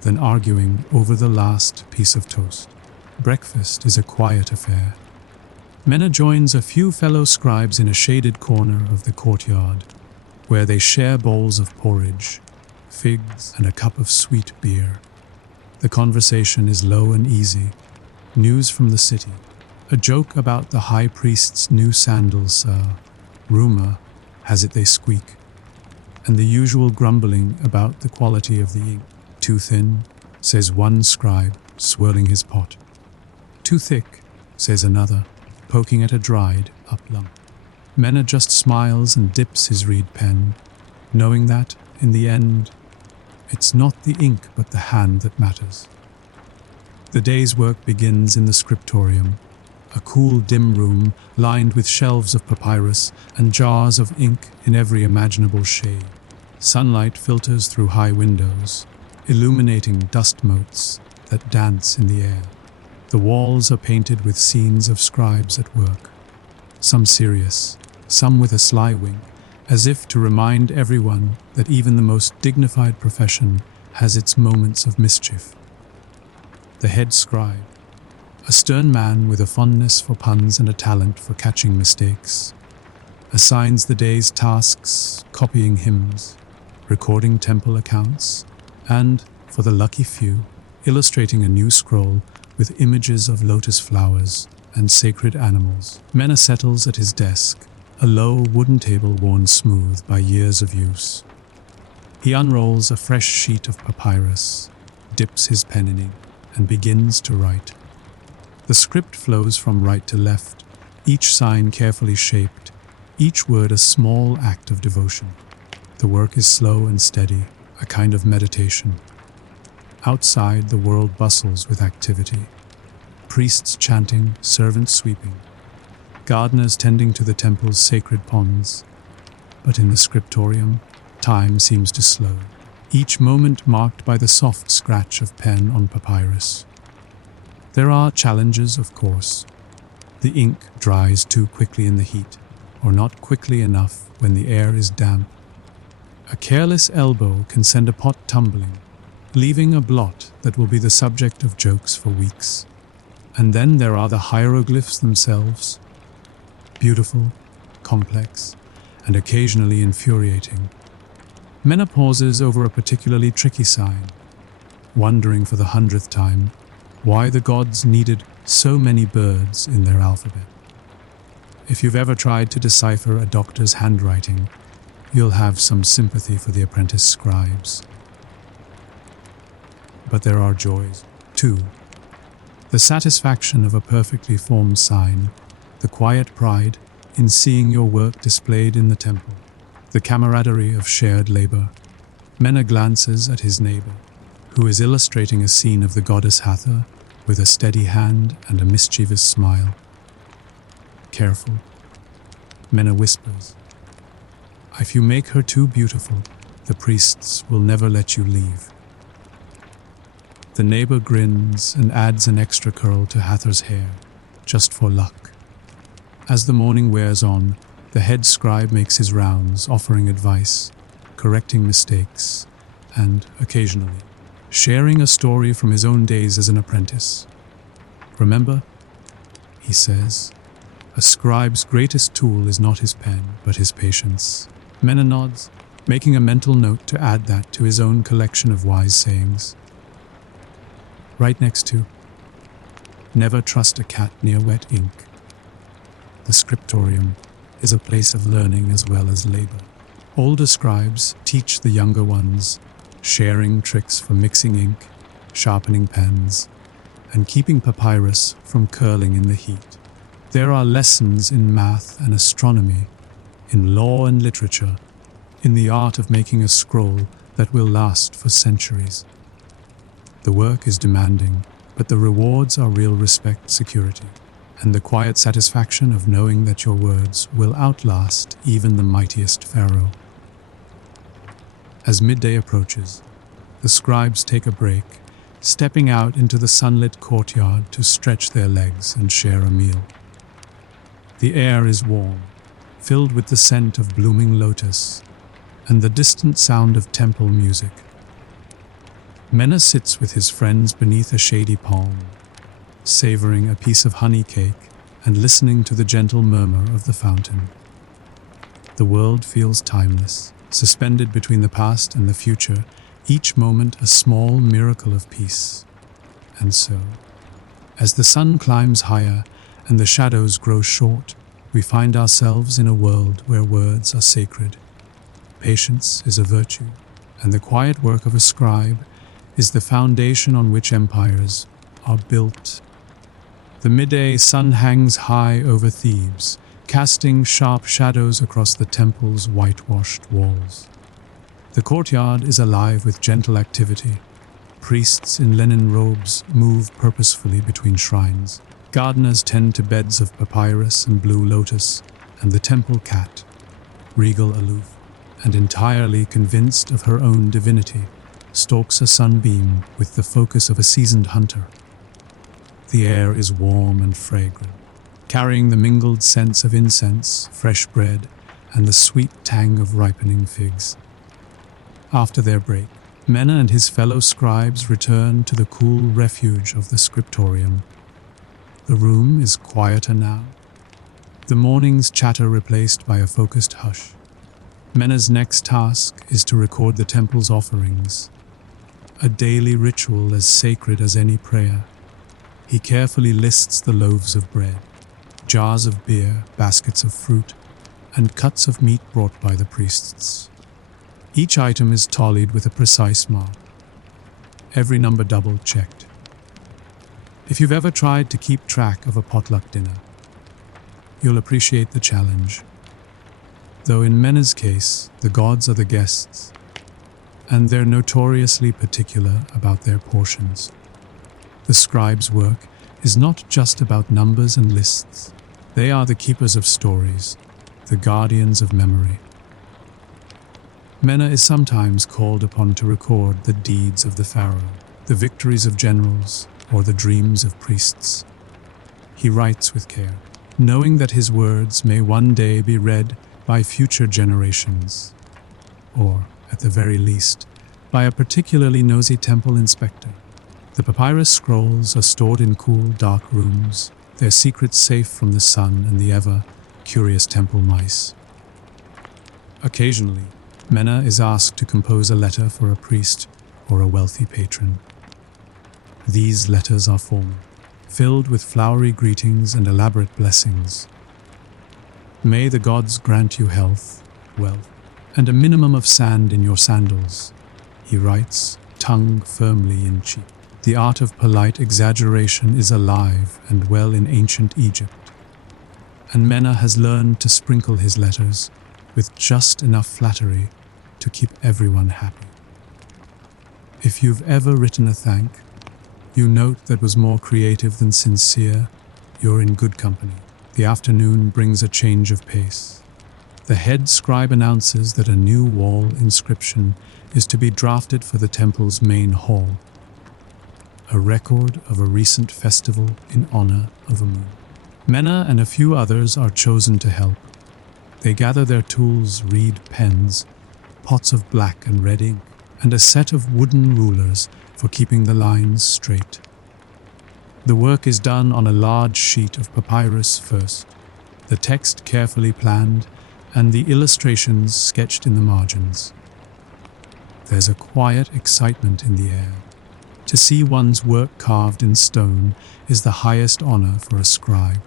than arguing over the last piece of toast. Breakfast is a quiet affair. Mena joins a few fellow scribes in a shaded corner of the courtyard, where they share bowls of porridge, figs, and a cup of sweet beer. The conversation is low and easy. News from the city, a joke about the high priest's new sandals, rumor has it they squeak, and the usual grumbling about the quality of the ink. Too thin, says one scribe, swirling his pot. Too thick, says another, poking at a dried up lump. Mena just smiles and dips his reed pen, knowing that, in the end, it's not the ink but the hand that matters. The day's work begins in the scriptorium, a cool, dim room lined with shelves of papyrus and jars of ink in every imaginable shade. Sunlight filters through high windows, illuminating dust motes that dance in the air. The walls are painted with scenes of scribes at work, some serious, some with a sly wink, as if to remind everyone that even the most dignified profession has its moments of mischief. The head scribe, a stern man with a fondness for puns and a talent for catching mistakes, assigns the day's tasks, copying hymns, recording temple accounts, and, for the lucky few, illustrating a new scroll with images of lotus flowers and sacred animals. Mena settles at his desk, a low wooden table worn smooth by years of use. He unrolls a fresh sheet of papyrus, dips his pen in ink, and begins to write. The script flows from right to left, each sign carefully shaped, each word a small act of devotion. The work is slow and steady, a kind of meditation. Outside, the world bustles with activity. Priests chanting, servants sweeping, gardeners tending to the temple's sacred ponds. But in the scriptorium, time seems to slow, each moment marked by the soft scratch of pen on papyrus. There are challenges, of course. The ink dries too quickly in the heat, or not quickly enough when the air is damp. A careless elbow can send a pot tumbling, leaving a blot that will be the subject of jokes for weeks. And then there are the hieroglyphs themselves, beautiful, complex, and occasionally infuriating. Mena pauses over a particularly tricky sign, wondering for the 100th time why the gods needed so many birds in their alphabet. If you've ever tried to decipher a doctor's handwriting, you'll have some sympathy for the apprentice scribes. But there are joys, too. The satisfaction of a perfectly formed sign, the quiet pride in seeing your work displayed in the temple, the camaraderie of shared labor. Mena glances at his neighbor, who is illustrating a scene of the goddess Hathor with a steady hand and a mischievous smile. Careful, Mena whispers. If you make her too beautiful, the priests will never let you leave. The neighbor grins and adds an extra curl to Hathor's hair, just for luck. As the morning wears on, the head scribe makes his rounds, offering advice, correcting mistakes, and, occasionally, sharing a story from his own days as an apprentice. Remember, he says, a scribe's greatest tool is not his pen, but his patience. Mena nods, making a mental note to add that to his own collection of wise sayings. Right next to, never trust a cat near wet ink. The scriptorium is a place of learning as well as labor. Older scribes teach the younger ones, sharing tricks for mixing ink, sharpening pens, and keeping papyrus from curling in the heat. There are lessons in math and astronomy, in law and literature, in the art of making a scroll that will last for centuries. The work is demanding, but the rewards are real respect, security, and the quiet satisfaction of knowing that your words will outlast even the mightiest pharaoh. As midday approaches, the scribes take a break, stepping out into the sunlit courtyard to stretch their legs and share a meal. The air is warm, filled with the scent of blooming lotus and the distant sound of temple music. Mena sits with his friends beneath a shady palm, savoring a piece of honey cake and listening to the gentle murmur of the fountain. The world feels timeless, suspended between the past and the future, each moment a small miracle of peace. And so, as the sun climbs higher and the shadows grow short, we find ourselves in a world where words are sacred. Patience is a virtue, and the quiet work of a scribe is the foundation on which empires are built. The midday sun hangs high over Thebes, casting sharp shadows across the temple's whitewashed walls. The courtyard is alive with gentle activity. Priests in linen robes move purposefully between shrines, Gardeners tend to beds of papyrus and blue lotus, and the temple cat, regal aloof, and entirely convinced of her own divinity, stalks a sunbeam with the focus of a seasoned hunter. The air is warm and fragrant, carrying the mingled scents of incense, fresh bread, and the sweet tang of ripening figs. After their break, Mena and his fellow scribes return to the cool refuge of the scriptorium. The room is quieter now, the morning's chatter replaced by a focused hush. Mena's next task is to record the temple's offerings, a daily ritual as sacred as any prayer. He carefully lists the loaves of bread, jars of beer, baskets of fruit, and cuts of meat brought by the priests. Each item is tallied with a precise mark, every number double-checked. If you've ever tried to keep track of a potluck dinner, you'll appreciate the challenge. Though in Mena's case, the gods are the guests, and they're notoriously particular about their portions. The scribe's work is not just about numbers and lists. They are the keepers of stories, the guardians of memory. Mena is sometimes called upon to record the deeds of the pharaoh, the victories of generals, or the dreams of priests. He writes with care, knowing that his words may one day be read by future generations, or, at the very least, by a particularly nosy temple inspector. The papyrus scrolls are stored in cool, dark rooms, their secrets safe from the sun and the ever-curious temple mice. Occasionally, Mena is asked to compose a letter for a priest or a wealthy patron. These letters are formal, filled with flowery greetings and elaborate blessings. May the gods grant you health, wealth, and a minimum of sand in your sandals, he writes, tongue firmly in cheek. The art of polite exaggeration is alive and well in ancient Egypt, and Mena has learned to sprinkle his letters with just enough flattery to keep everyone happy. If you've ever written a thank you note that was more creative than sincere, you're in good company. The afternoon brings a change of pace. The head scribe announces that a new wall inscription is to be drafted for the temple's main hall, a record of a recent festival in honor of a moon. Mena and a few others are chosen to help. They gather their tools, reed pens, pots of black and red ink, and a set of wooden rulers for keeping the lines straight. The work is done on a large sheet of papyrus first, the text carefully planned, and the illustrations sketched in the margins. There's a quiet excitement in the air. To see one's work carved in stone is the highest honor for a scribe.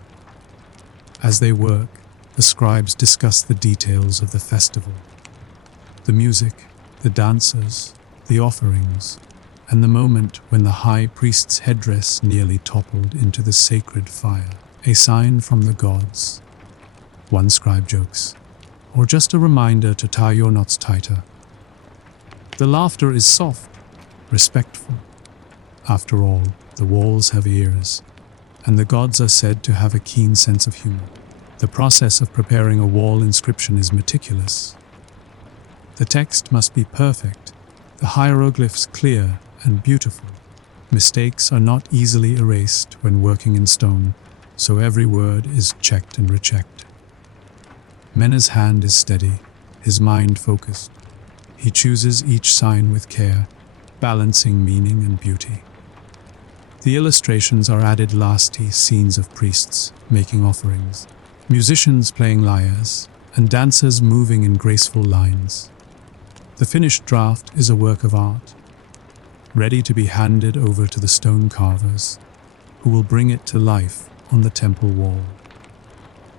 As they work, the scribes discuss the details of the festival, the music, the dancers, the offerings, and the moment when the high priest's headdress nearly toppled into the sacred fire, a sign from the gods. One scribe jokes, or just a reminder to tie your knots tighter. The laughter is soft, respectful. After all, the walls have ears, and the gods are said to have a keen sense of humor. The process of preparing a wall inscription is meticulous. The text must be perfect, the hieroglyphs clear and beautiful. Mistakes are not easily erased when working in stone, so every word is checked and rechecked. Mena's hand is steady, his mind focused. He chooses each sign with care, balancing meaning and beauty. The illustrations are added lastly, scenes of priests making offerings, musicians playing lyres, and dancers moving in graceful lines. The finished draft is a work of art, ready to be handed over to the stone carvers, who will bring it to life on the temple wall.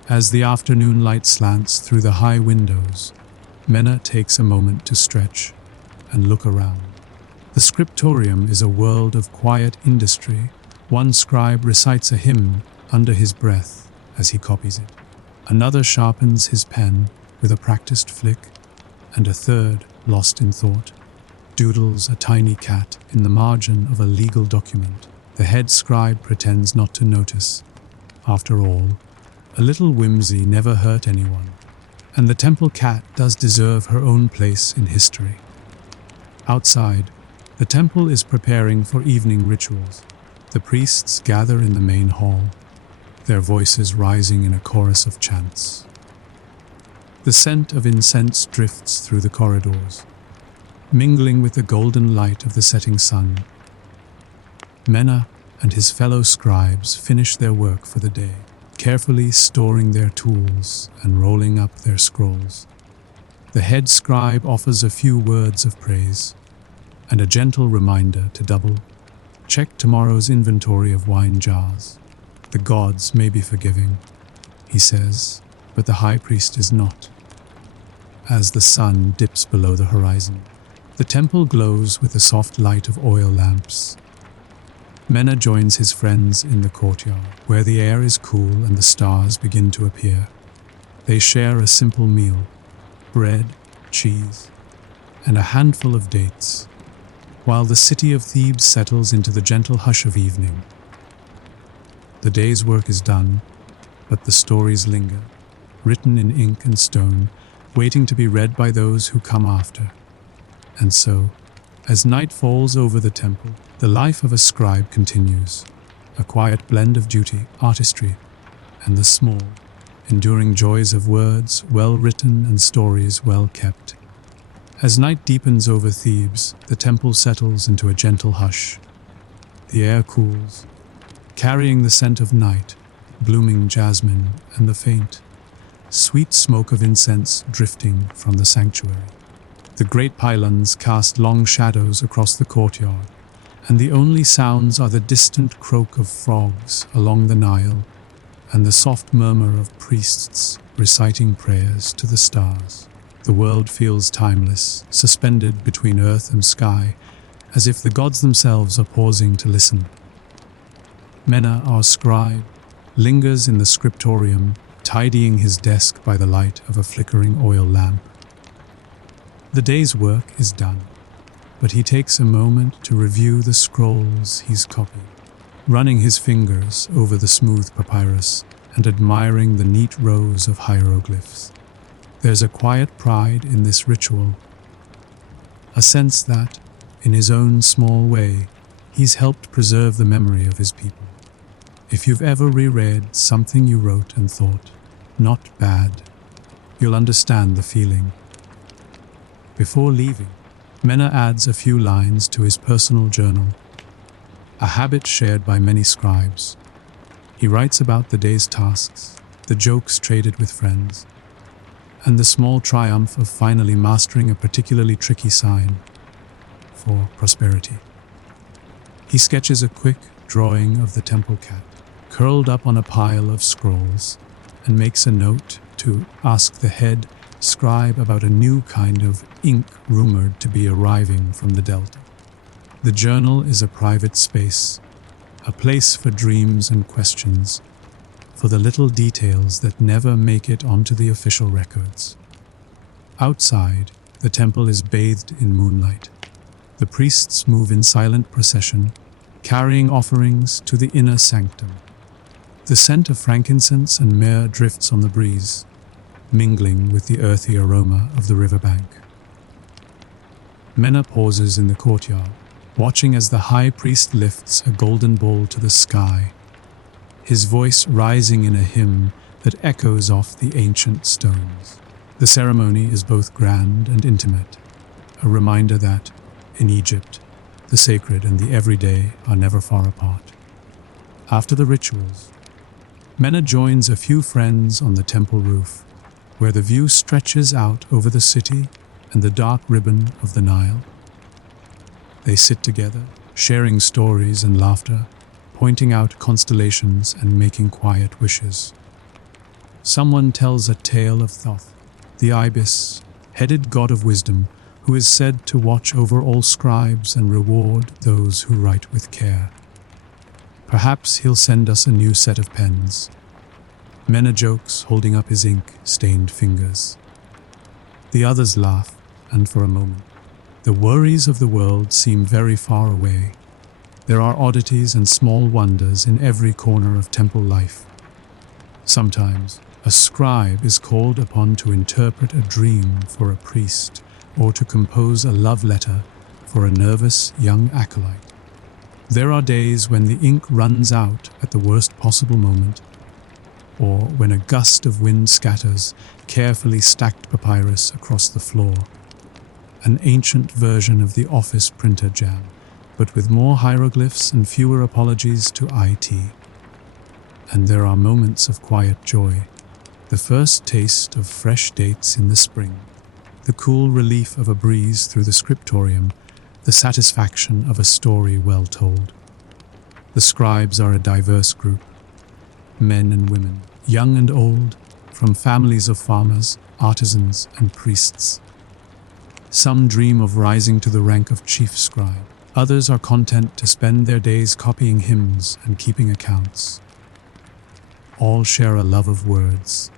As the afternoon light slants through the high windows, Mena takes a moment to stretch and look around. The scriptorium is a world of quiet industry. One scribe recites a hymn under his breath as he copies it. Another sharpens his pen with a practiced flick, and a third, lost in thought, doodles a tiny cat in the margin of a legal document. The head scribe pretends not to notice, After all, a little whimsy never hurt anyone, and the temple cat does deserve her own place in history. Outside, the temple is preparing for evening rituals. The priests gather in the main hall, their voices rising in a chorus of chants. The scent of incense drifts through the corridors, mingling with the golden light of the setting sun. Mena and his fellow scribes finish their work for the day, carefully storing their tools and rolling up their scrolls. The head scribe offers a few words of praise and a gentle reminder to double-check tomorrow's inventory of wine jars. The gods may be forgiving, he says, but the high priest is not. As the sun dips below the horizon, the temple glows with the soft light of oil lamps. Mena joins his friends in the courtyard, where the air is cool and the stars begin to appear. They share a simple meal, bread, cheese, and a handful of dates, while the city of Thebes settles into the gentle hush of evening. The day's work is done, but the stories linger, written in ink and stone, waiting to be read by those who come after. And so, as night falls over the temple, the life of a scribe continues, a quiet blend of duty, artistry, and the small, enduring joys of words well written and stories well kept. As night deepens over Thebes, the temple settles into a gentle hush. The air cools, carrying the scent of night, blooming jasmine, and the faint, sweet smoke of incense drifting from the sanctuary. The great pylons cast long shadows across the courtyard, and the only sounds are the distant croak of frogs along the Nile and the soft murmur of priests reciting prayers to the stars. The world feels timeless, suspended between earth and sky, as if the gods themselves are pausing to listen. Mena, our scribe, lingers in the scriptorium, tidying his desk by the light of a flickering oil lamp. The day's work is done, but he takes a moment to review the scrolls he's copied, running his fingers over the smooth papyrus and admiring the neat rows of hieroglyphs. There's a quiet pride in this ritual, a sense that, in his own small way, he's helped preserve the memory of his people. If you've ever reread something you wrote and thought, not bad, you'll understand the feeling. Before leaving, Mena adds a few lines to his personal journal, a habit shared by many scribes. He writes about the day's tasks, the jokes traded with friends, and the small triumph of finally mastering a particularly tricky sign for prosperity. He sketches a quick drawing of the temple cat, curled up on a pile of scrolls, and makes a note to ask the head scribe about a new kind of ink rumored to be arriving from the Delta. The journal is a private space, a place for dreams and questions, for the little details that never make it onto the official records. Outside, the temple is bathed in moonlight. The priests move in silent procession, carrying offerings to the inner sanctum. The scent of frankincense and myrrh drifts on the breeze, mingling with the earthy aroma of the riverbank. Mena pauses in the courtyard, watching as the high priest lifts a golden bowl to the sky, his voice rising in a hymn that echoes off the ancient stones. The ceremony is both grand and intimate, a reminder that, in Egypt, the sacred and the everyday are never far apart. After the rituals, Mena joins a few friends on the temple roof, where the view stretches out over the city and the dark ribbon of the Nile. They sit together, sharing stories and laughter, pointing out constellations and making quiet wishes. Someone tells a tale of Thoth, the ibis, headed god of wisdom, who is said to watch over all scribes and reward those who write with care. Perhaps he'll send us a new set of pens. Mena jokes, holding up his ink-stained fingers. The others laugh, and for a moment, the worries of the world seem very far away. There are oddities and small wonders in every corner of temple life, Sometimes, a scribe is called upon to interpret a dream for a priest or to compose a love letter for a nervous young acolyte. There are days when the ink runs out at the worst possible moment, or when a gust of wind scatters carefully stacked papyrus across the floor. An ancient version of the office printer jam, but with more hieroglyphs and fewer apologies to IT. And there are moments of quiet joy, the first taste of fresh dates in the spring, the cool relief of a breeze through the scriptorium, the satisfaction of a story well told. The scribes are a diverse group, men and women, young and old, from families of farmers, artisans, and priests. Some dream of rising to the rank of chief scribe. Others are content to spend their days copying hymns and keeping accounts. All share a love of words,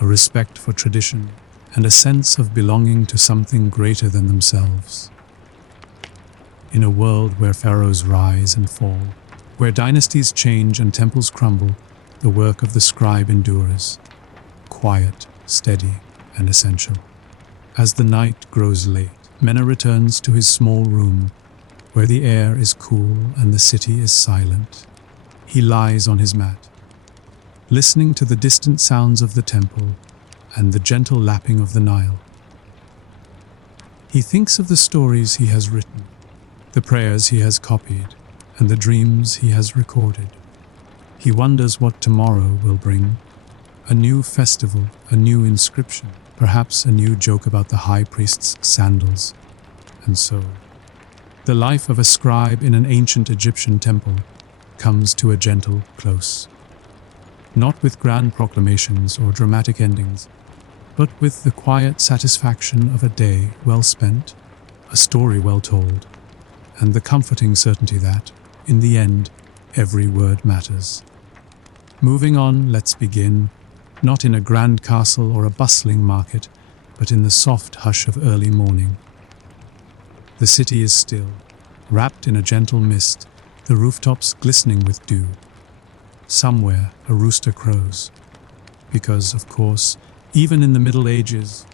a respect for tradition, and a sense of belonging to something greater than themselves. In a world where pharaohs rise and fall, where dynasties change and temples crumble, the work of the scribe endures, quiet, steady, and essential. As the night grows late, Mena returns to his small room, where the air is cool and the city is silent. He lies on his mat, listening to the distant sounds of the temple and the gentle lapping of the Nile. He thinks of the stories he has written, the prayers he has copied, and the dreams he has recorded. He wonders what tomorrow will bring. A new festival, a new inscription, perhaps a new joke about the high priest's sandals. And so, the life of a scribe in an ancient Egyptian temple comes to a gentle close. Not with grand proclamations or dramatic endings, but with the quiet satisfaction of a day well spent, a story well told, and the comforting certainty that, in the end, every word matters. Moving on, let's begin, not in a grand castle or a bustling market, but in the soft hush of early morning. The city is still, wrapped in a gentle mist, the rooftops glistening with dew. Somewhere a rooster crows, because, of course, even in the Middle Ages,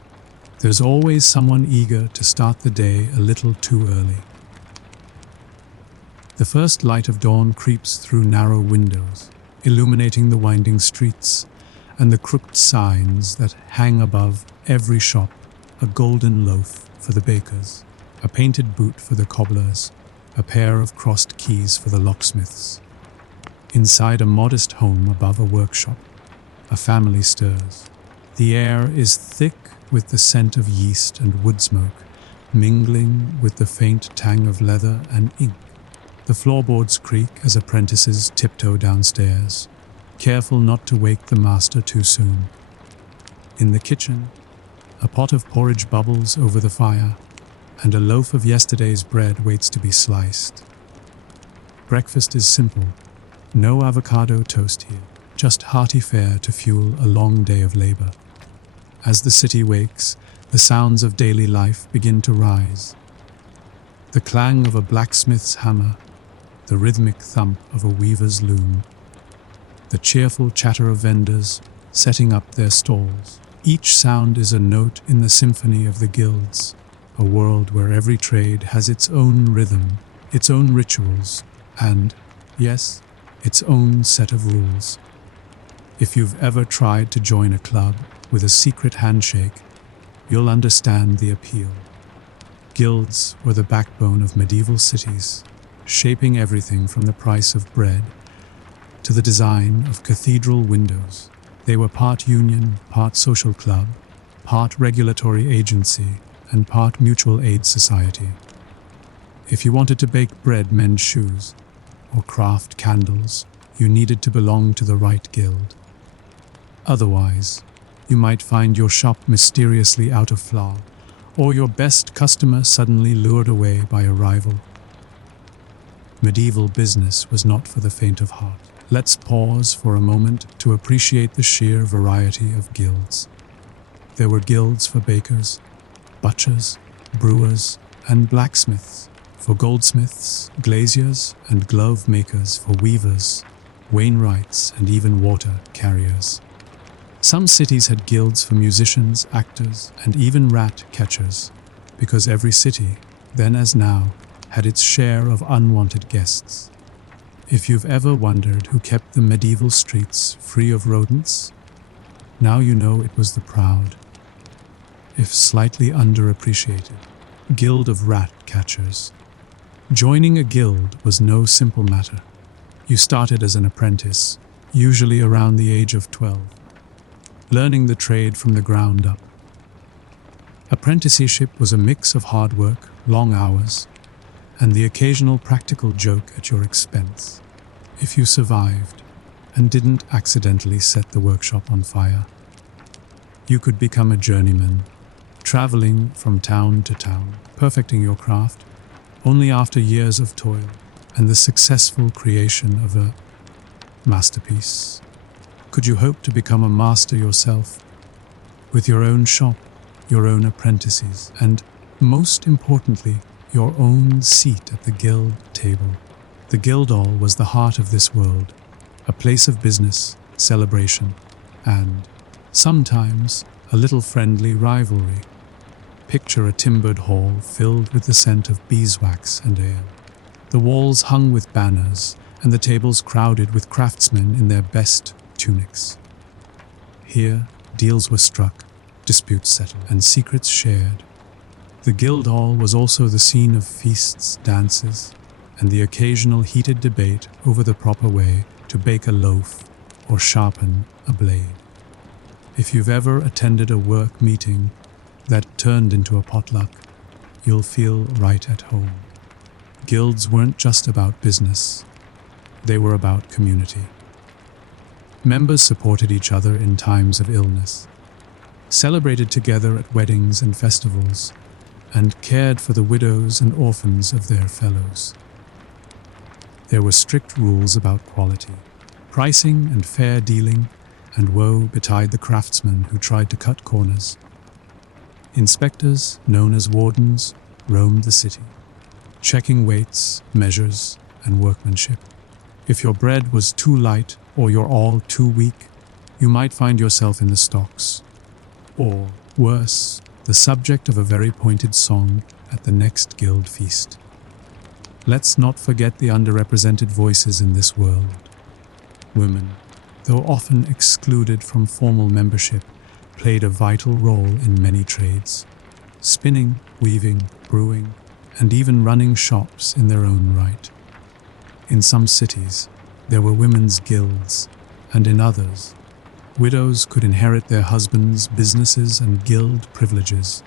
there's always someone eager to start the day a little too early. The first light of dawn creeps through narrow windows, illuminating the winding streets and the crooked signs that hang above every shop, a golden loaf for the bakers, a painted boot for the cobblers, a pair of crossed keys for the locksmiths. Inside a modest home above a workshop, a family stirs. The air is thick with the scent of yeast and wood smoke, mingling with the faint tang of leather and ink. The floorboards creak as apprentices tiptoe downstairs, careful not to wake the master too soon. In the kitchen, a pot of porridge bubbles over the fire, and a loaf of yesterday's bread waits to be sliced. Breakfast is simple, no avocado toast here, just hearty fare to fuel a long day of labor. As the city wakes, the sounds of daily life begin to rise. The clang of a blacksmith's hammer, the rhythmic thump of a weaver's loom, the cheerful chatter of vendors setting up their stalls. Each sound is a note in the symphony of the guilds, a world where every trade has its own rhythm, its own rituals, and, yes, its own set of rules. If you've ever tried to join a club with a secret handshake, you'll understand the appeal. Guilds were the backbone of medieval cities, shaping everything from the price of bread to the design of cathedral windows. They were part union, part social club, part regulatory agency, and part mutual aid society. If you wanted to bake bread, mend shoes, or craft candles, you needed to belong to the right guild. Otherwise, you might find your shop mysteriously out of flour, or your best customer suddenly lured away by a rival. Medieval business was not for the faint of heart. Let's pause for a moment to appreciate the sheer variety of guilds. There were guilds for bakers, butchers, brewers, and blacksmiths, for goldsmiths, glaziers, and glove makers, for weavers, wainwrights, and even water carriers. Some cities had guilds for musicians, actors, and even rat catchers, because every city, then as now, had its share of unwanted guests. If you've ever wondered who kept the medieval streets free of rodents, now you know it was the proud, if slightly underappreciated, guild of rat catchers. Joining a guild was no simple matter. You started as an apprentice, usually around the age of 12, learning the trade from the ground up. Apprenticeship was a mix of hard work, long hours, and the occasional practical joke at your expense. If you survived and didn't accidentally set the workshop on fire, you could become a journeyman, traveling from town to town, perfecting your craft only after years of toil and the successful creation of a masterpiece. Could you hope to become a master yourself, with your own shop, your own apprentices, and, most importantly, your own seat at the guild table? The Guildhall was the heart of this world, a place of business, celebration, and, sometimes, a little friendly rivalry. Picture a timbered hall filled with the scent of beeswax and ale. The walls hung with banners, and the tables crowded with craftsmen in their best tunics. Here, deals were struck, disputes settled, and secrets shared. The Guildhall was also the scene of feasts, dances, and the occasional heated debate over the proper way to bake a loaf or sharpen a blade. If you've ever attended a work meeting that turned into a potluck, you'll feel right at home. Guilds weren't just about business, they were about community. Members supported each other in times of illness, celebrated together at weddings and festivals, and cared for the widows and orphans of their fellows. There were strict rules about quality, pricing and fair dealing, and woe betide the craftsmen who tried to cut corners. Inspectors, known as wardens, roamed the city, checking weights, measures, and workmanship. If your bread was too light or your awl too weak, you might find yourself in the stocks, or, worse, the subject of a very pointed song at the next guild feast. Let's not forget the underrepresented voices in this world. Women, though often excluded from formal membership, played a vital role in many trades, spinning, weaving, brewing, and even running shops in their own right. In some cities, there were women's guilds, and in others, widows could inherit their husbands' businesses and guild privileges.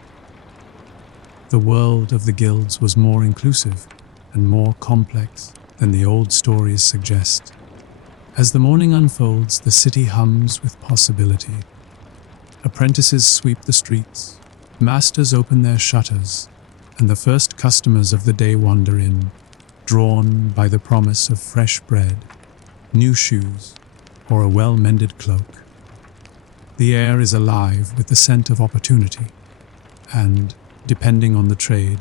The world of the guilds was more inclusive and more complex than the old stories suggest. As the morning unfolds, the city hums with possibility. Apprentices sweep the streets, masters open their shutters, and the first customers of the day wander in, drawn by the promise of fresh bread, new shoes, or a well-mended cloak. The air is alive with the scent of opportunity, and, depending on the trade,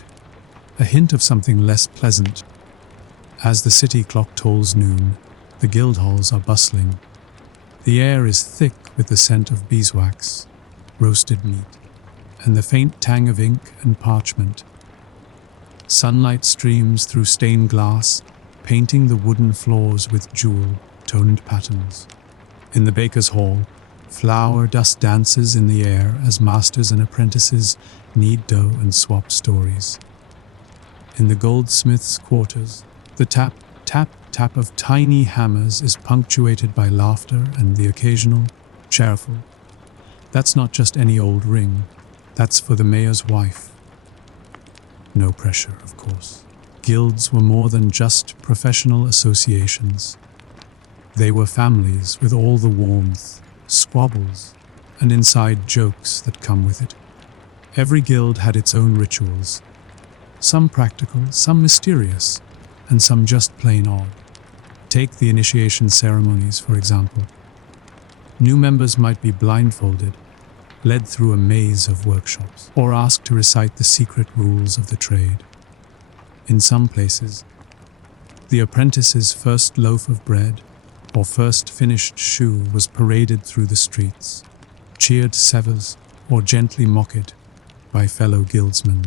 a hint of something less pleasant. As the city clock tolls noon, the guild halls are bustling. The air is thick with the scent of beeswax, roasted meat, and the faint tang of ink and parchment. Sunlight streams through stained glass, painting the wooden floors with jewel-toned patterns. In the baker's hall, flour dust dances in the air as masters and apprentices knead dough and swap stories. In the goldsmith's quarters, the tap, tap, tap of tiny hammers is punctuated by laughter and the occasional cheerful. That's not just any old ring, that's for the mayor's wife. No pressure, of course. Guilds were more than just professional associations. They were families with all the warmth, squabbles, and inside jokes that come with it. Every guild had its own rituals, some practical, some mysterious, and some just plain odd. Take the initiation ceremonies, for example. New members might be blindfolded, led through a maze of workshops, or asked to recite the secret rules of the trade. In some places, the apprentice's first loaf of bread or first finished shoe was paraded through the streets, cheered severs, or gently mocked by fellow guildsmen.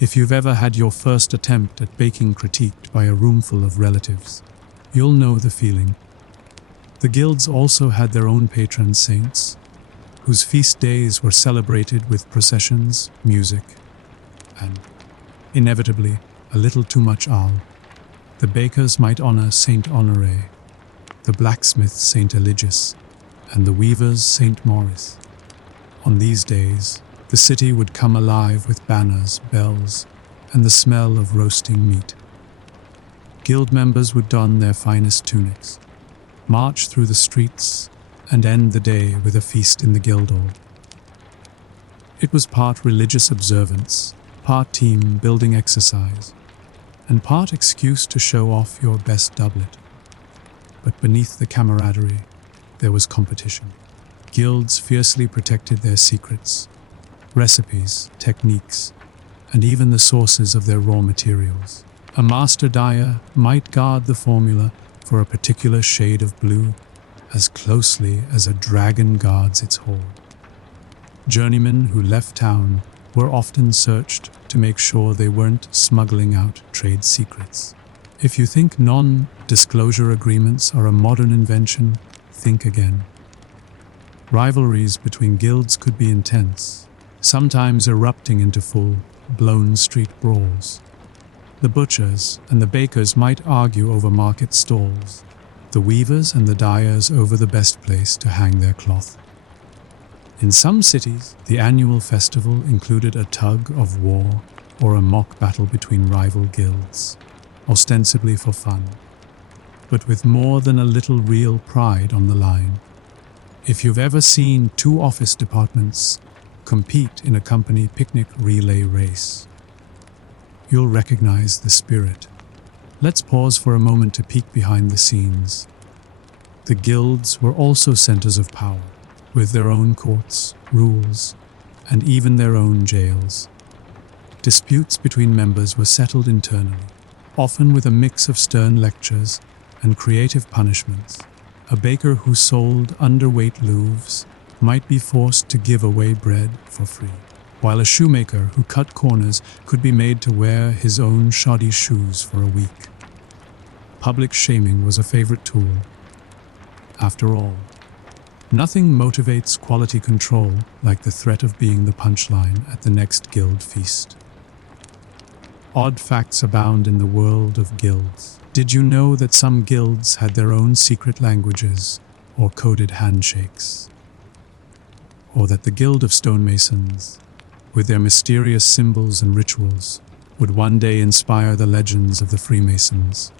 If you've ever had your first attempt at baking critiqued by a roomful of relatives, you'll know the feeling. The guilds also had their own patron saints, whose feast days were celebrated with processions, music, and, inevitably, a little too much ale. The bakers might honor Saint Honoré, the blacksmiths Saint Eligius, and the weavers Saint Maurice. On these days, the city would come alive with banners, bells, and the smell of roasting meat. Guild members would don their finest tunics, march through the streets, and end the day with a feast in the guild hall. It was part religious observance, part team building exercise, and part excuse to show off your best doublet. But beneath the camaraderie, there was competition. Guilds fiercely protected their secrets, recipes, techniques, and even the sources of their raw materials. A master dyer might guard the formula for a particular shade of blue as closely as a dragon guards its hoard. Journeymen who left town were often searched to make sure they weren't smuggling out trade secrets. If you think non-disclosure agreements are a modern invention, think again. Rivalries between guilds could be intense, sometimes erupting into full-blown street brawls. The butchers and the bakers might argue over market stalls, the weavers and the dyers over the best place to hang their cloth. In some cities, the annual festival included a tug of war or a mock battle between rival guilds, ostensibly for fun, but with more than a little real pride on the line. If you've ever seen two office departments compete in a company picnic relay race, you'll recognize the spirit. Let's pause for a moment to peek behind the scenes. The guilds were also centers of power, with their own courts, rules, and even their own jails. Disputes between members were settled internally, often with a mix of stern lectures and creative punishments. A baker who sold underweight loaves might be forced to give away bread for free, while a shoemaker who cut corners could be made to wear his own shoddy shoes for a week. Public shaming was a favorite tool. After all, nothing motivates quality control like the threat of being the punchline at the next guild feast. Odd facts abound in the world of guilds. Did you know that some guilds had their own secret languages or coded handshakes? Or that the Guild of Stonemasons, with their mysterious symbols and rituals, would one day inspire the legends of the Freemasons?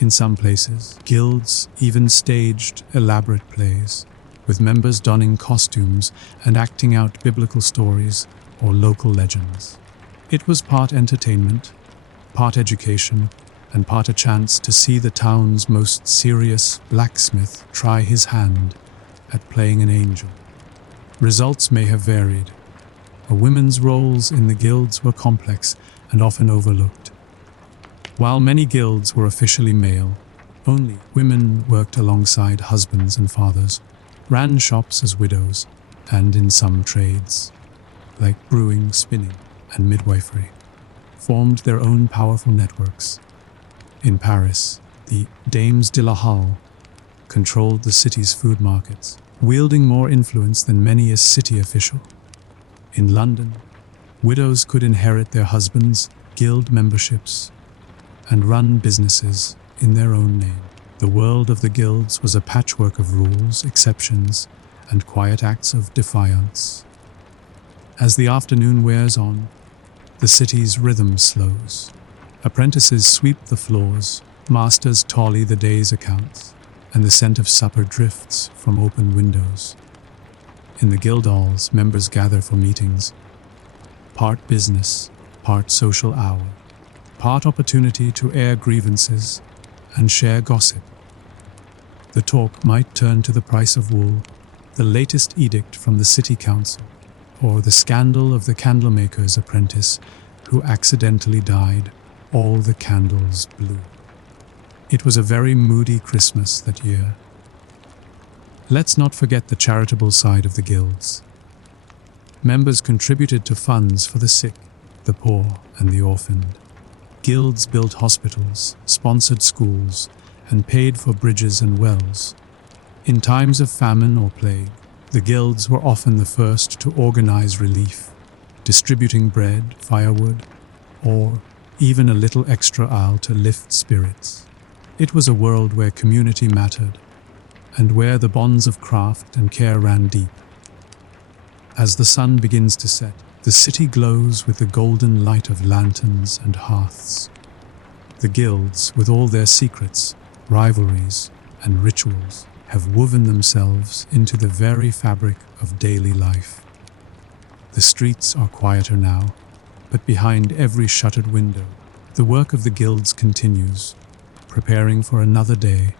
In some places, guilds even staged elaborate plays, with members donning costumes and acting out biblical stories or local legends. It was part entertainment, part education, and part a chance to see the town's most serious blacksmith try his hand at playing an angel. Results may have varied. A women's roles in the guilds were complex and often overlooked. While many guilds were officially male, only women worked alongside husbands and fathers, ran shops as widows, and in some trades, like brewing, spinning, and midwifery, formed their own powerful networks. In Paris, the Dames de la Halle controlled the city's food markets, wielding more influence than many a city official. In London, widows could inherit their husbands' guild memberships and run businesses in their own name. The world of the guilds was a patchwork of rules, exceptions, and quiet acts of defiance. As the afternoon wears on, the city's rhythm slows. Apprentices sweep the floors, masters tally the day's accounts, and the scent of supper drifts from open windows. In the guild halls, members gather for meetings, part business, part social hour, part opportunity to air grievances and share gossip. The talk might turn to the price of wool, the latest edict from the city council, or the scandal of the candlemaker's apprentice who accidentally dyed all the candles blue. It was a very moody Christmas that year. Let's not forget the charitable side of the guilds. Members contributed to funds for the sick, the poor, and the orphaned. Guilds built hospitals, sponsored schools, and paid for bridges and wells. In times of famine or plague, the guilds were often the first to organize relief, distributing bread, firewood, or even a little extra ale to lift spirits. It was a world where community mattered, and where the bonds of craft and care ran deep. As the sun begins to set, the city glows with the golden light of lanterns and hearths. The guilds, with all their secrets, rivalries, and rituals, have woven themselves into the very fabric of daily life. The streets are quieter now, but behind every shuttered window, the work of the guilds continues, preparing for another day,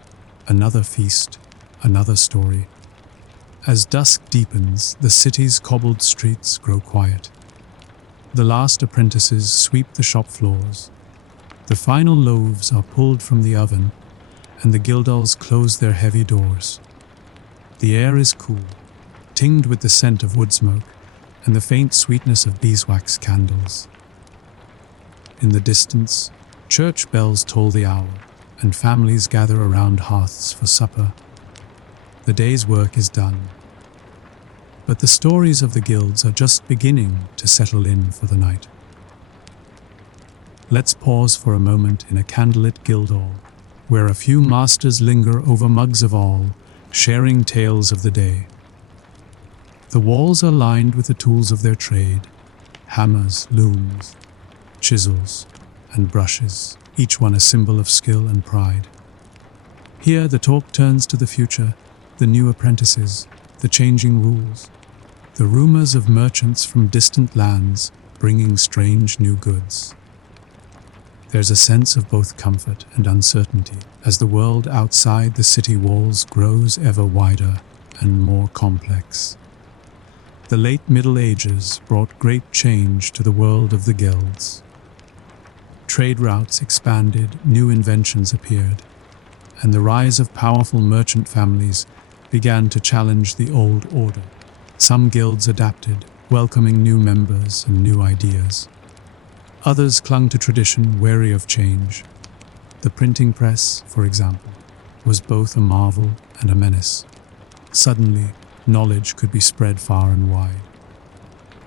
another feast, another story. As dusk deepens, the city's cobbled streets grow quiet. The last apprentices sweep the shop floors. The final loaves are pulled from the oven, and the guildhalls close their heavy doors. The air is cool, tinged with the scent of wood smoke and the faint sweetness of beeswax candles. In the distance, church bells toll the hour, and families gather around hearths for supper. The day's work is done. But the stories of the guilds are just beginning to settle in for the night. Let's pause for a moment in a candlelit guildhall, where a few masters linger over mugs of ale, sharing tales of the day. The walls are lined with the tools of their trade: hammers, looms, chisels, and brushes, each one a symbol of skill and pride. Here the talk turns to the future, the new apprentices, the changing rules, the rumors of merchants from distant lands bringing strange new goods. There's a sense of both comfort and uncertainty as the world outside the city walls grows ever wider and more complex. The late Middle Ages brought great change to the world of the guilds. Trade routes expanded, new inventions appeared, and the rise of powerful merchant families began to challenge the old order. Some guilds adapted, welcoming new members and new ideas. Others clung to tradition, wary of change. The printing press, for example, was both a marvel and a menace. Suddenly, knowledge could be spread far and wide,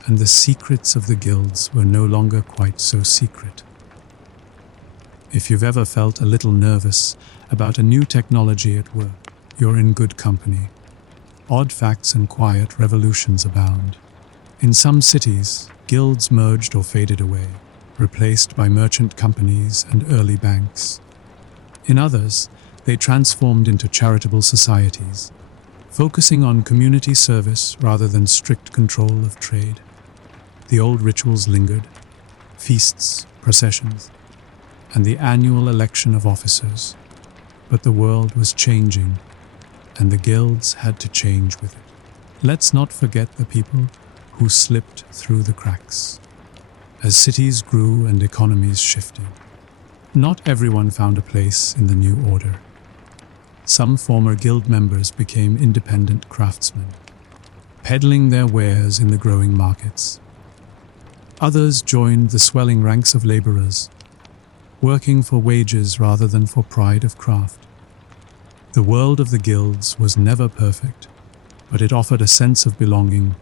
and the secrets of the guilds were no longer quite so secret. If you've ever felt a little nervous about a new technology at work, you're in good company. Odd facts and quiet revolutions abound. In some cities, guilds merged or faded away, replaced by merchant companies and early banks. In others, they transformed into charitable societies, focusing on community service rather than strict control of trade. The old rituals lingered: feasts, processions, and the annual election of officers. But the world was changing, and the guilds had to change with it. Let's not forget the people who slipped through the cracks. As cities grew and economies shifted, not everyone found a place in the new order. Some former guild members became independent craftsmen, peddling their wares in the growing markets. Others joined the swelling ranks of laborers, working for wages rather than for pride of craft. The world of the guilds was never perfect, but it offered a sense of belonging,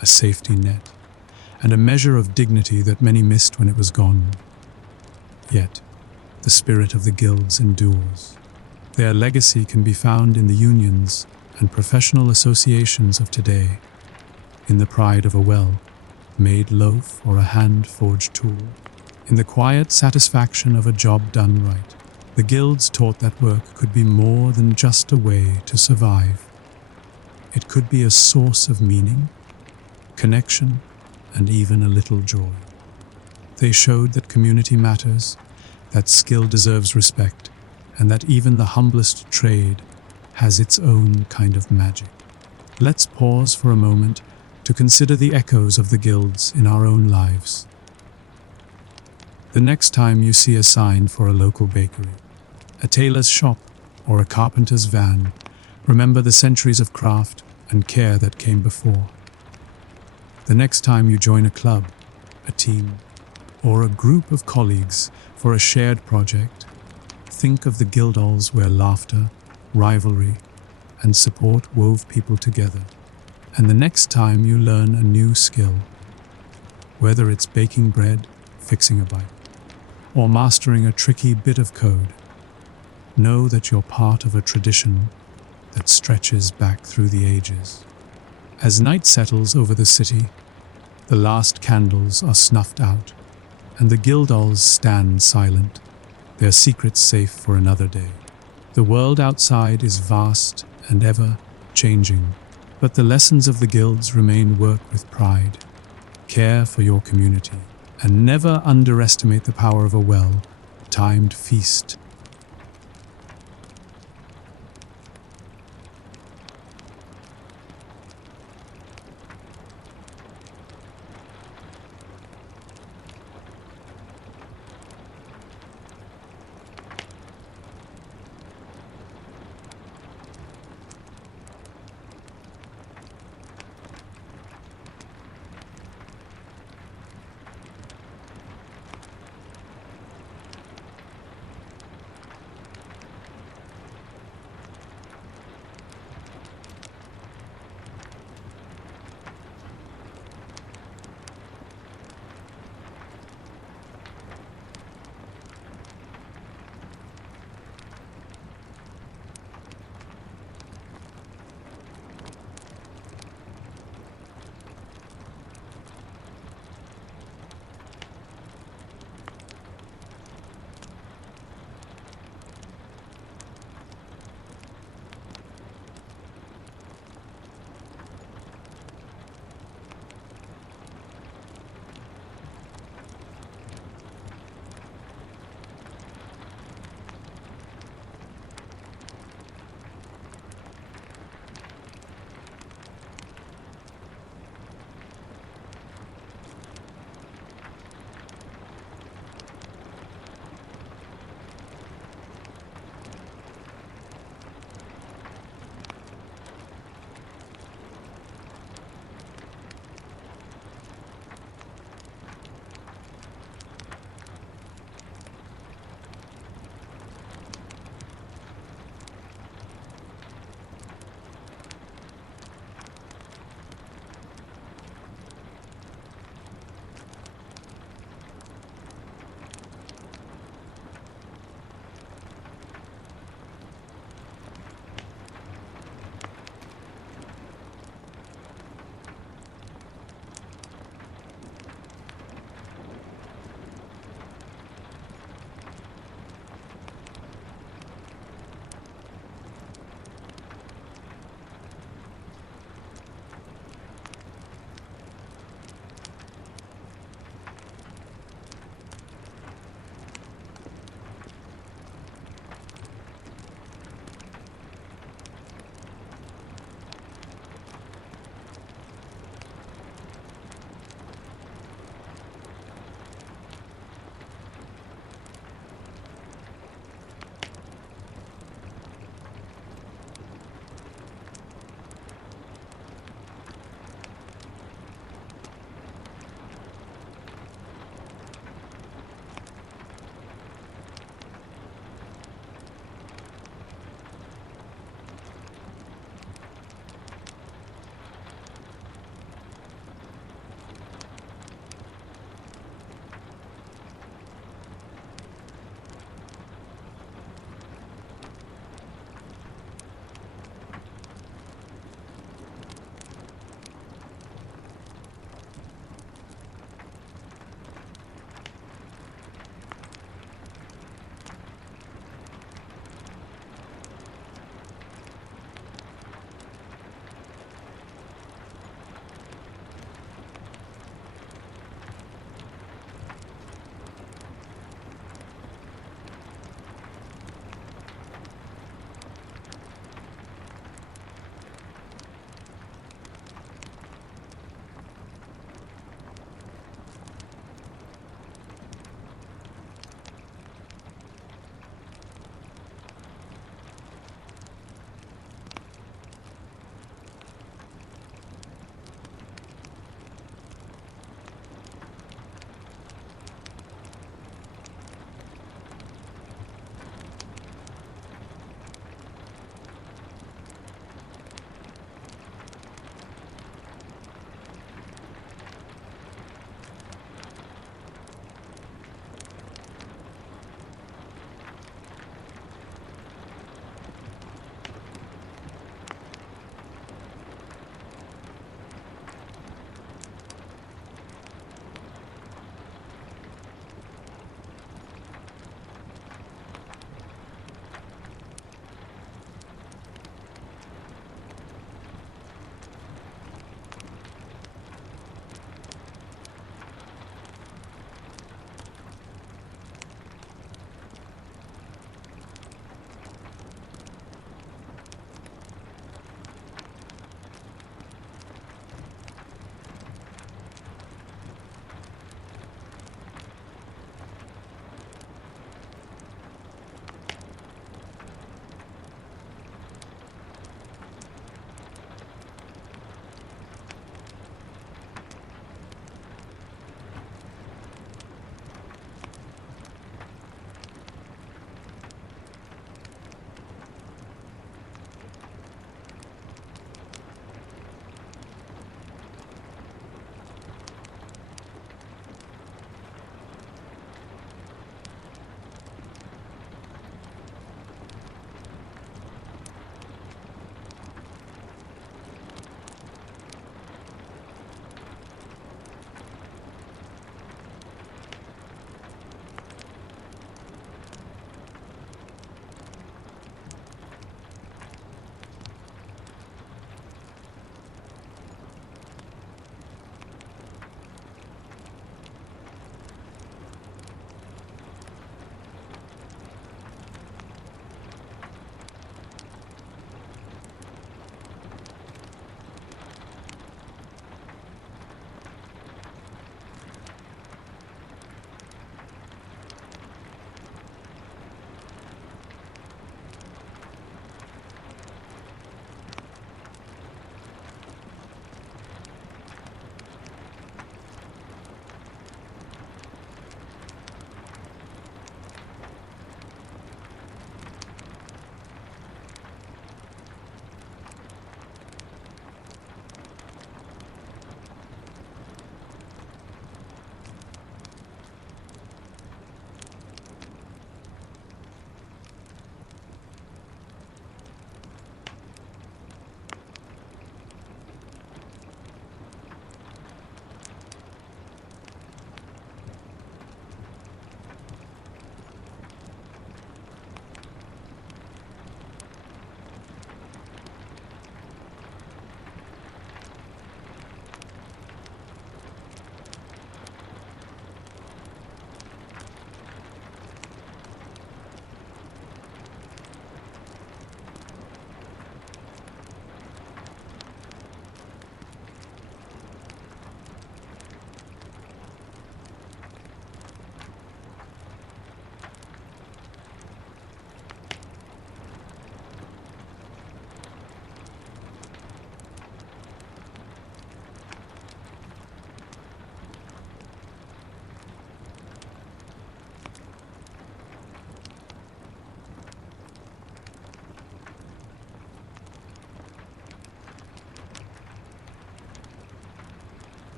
a safety net, and a measure of dignity that many missed when it was gone. Yet, the spirit of the guilds endures. Their legacy can be found in the unions and professional associations of today, in the pride of a well-made loaf or a hand-forged tool, in the quiet satisfaction of a job done right. The guilds taught that work could be more than just a way to survive. It could be a source of meaning, connection, and even a little joy. They showed that community matters, that skill deserves respect, and that even the humblest trade has its own kind of magic. Let's pause for a moment to consider the echoes of the guilds in our own lives. The next time you see a sign for a local bakery, a tailor's shop, or a carpenter's van, remember the centuries of craft and care that came before. The next time you join a club, a team, or a group of colleagues for a shared project, think of the guildhalls where laughter, rivalry, and support wove people together. And the next time you learn a new skill, whether it's baking bread, fixing a bike, or mastering a tricky bit of code, know that you're part of a tradition that stretches back through the ages. As night settles over the city, the last candles are snuffed out, and the guildhalls stand silent, their secrets safe for another day. The world outside is vast and ever changing, but the lessons of the guilds remain: work with pride, care for your community, and never underestimate the power of a well-timed feast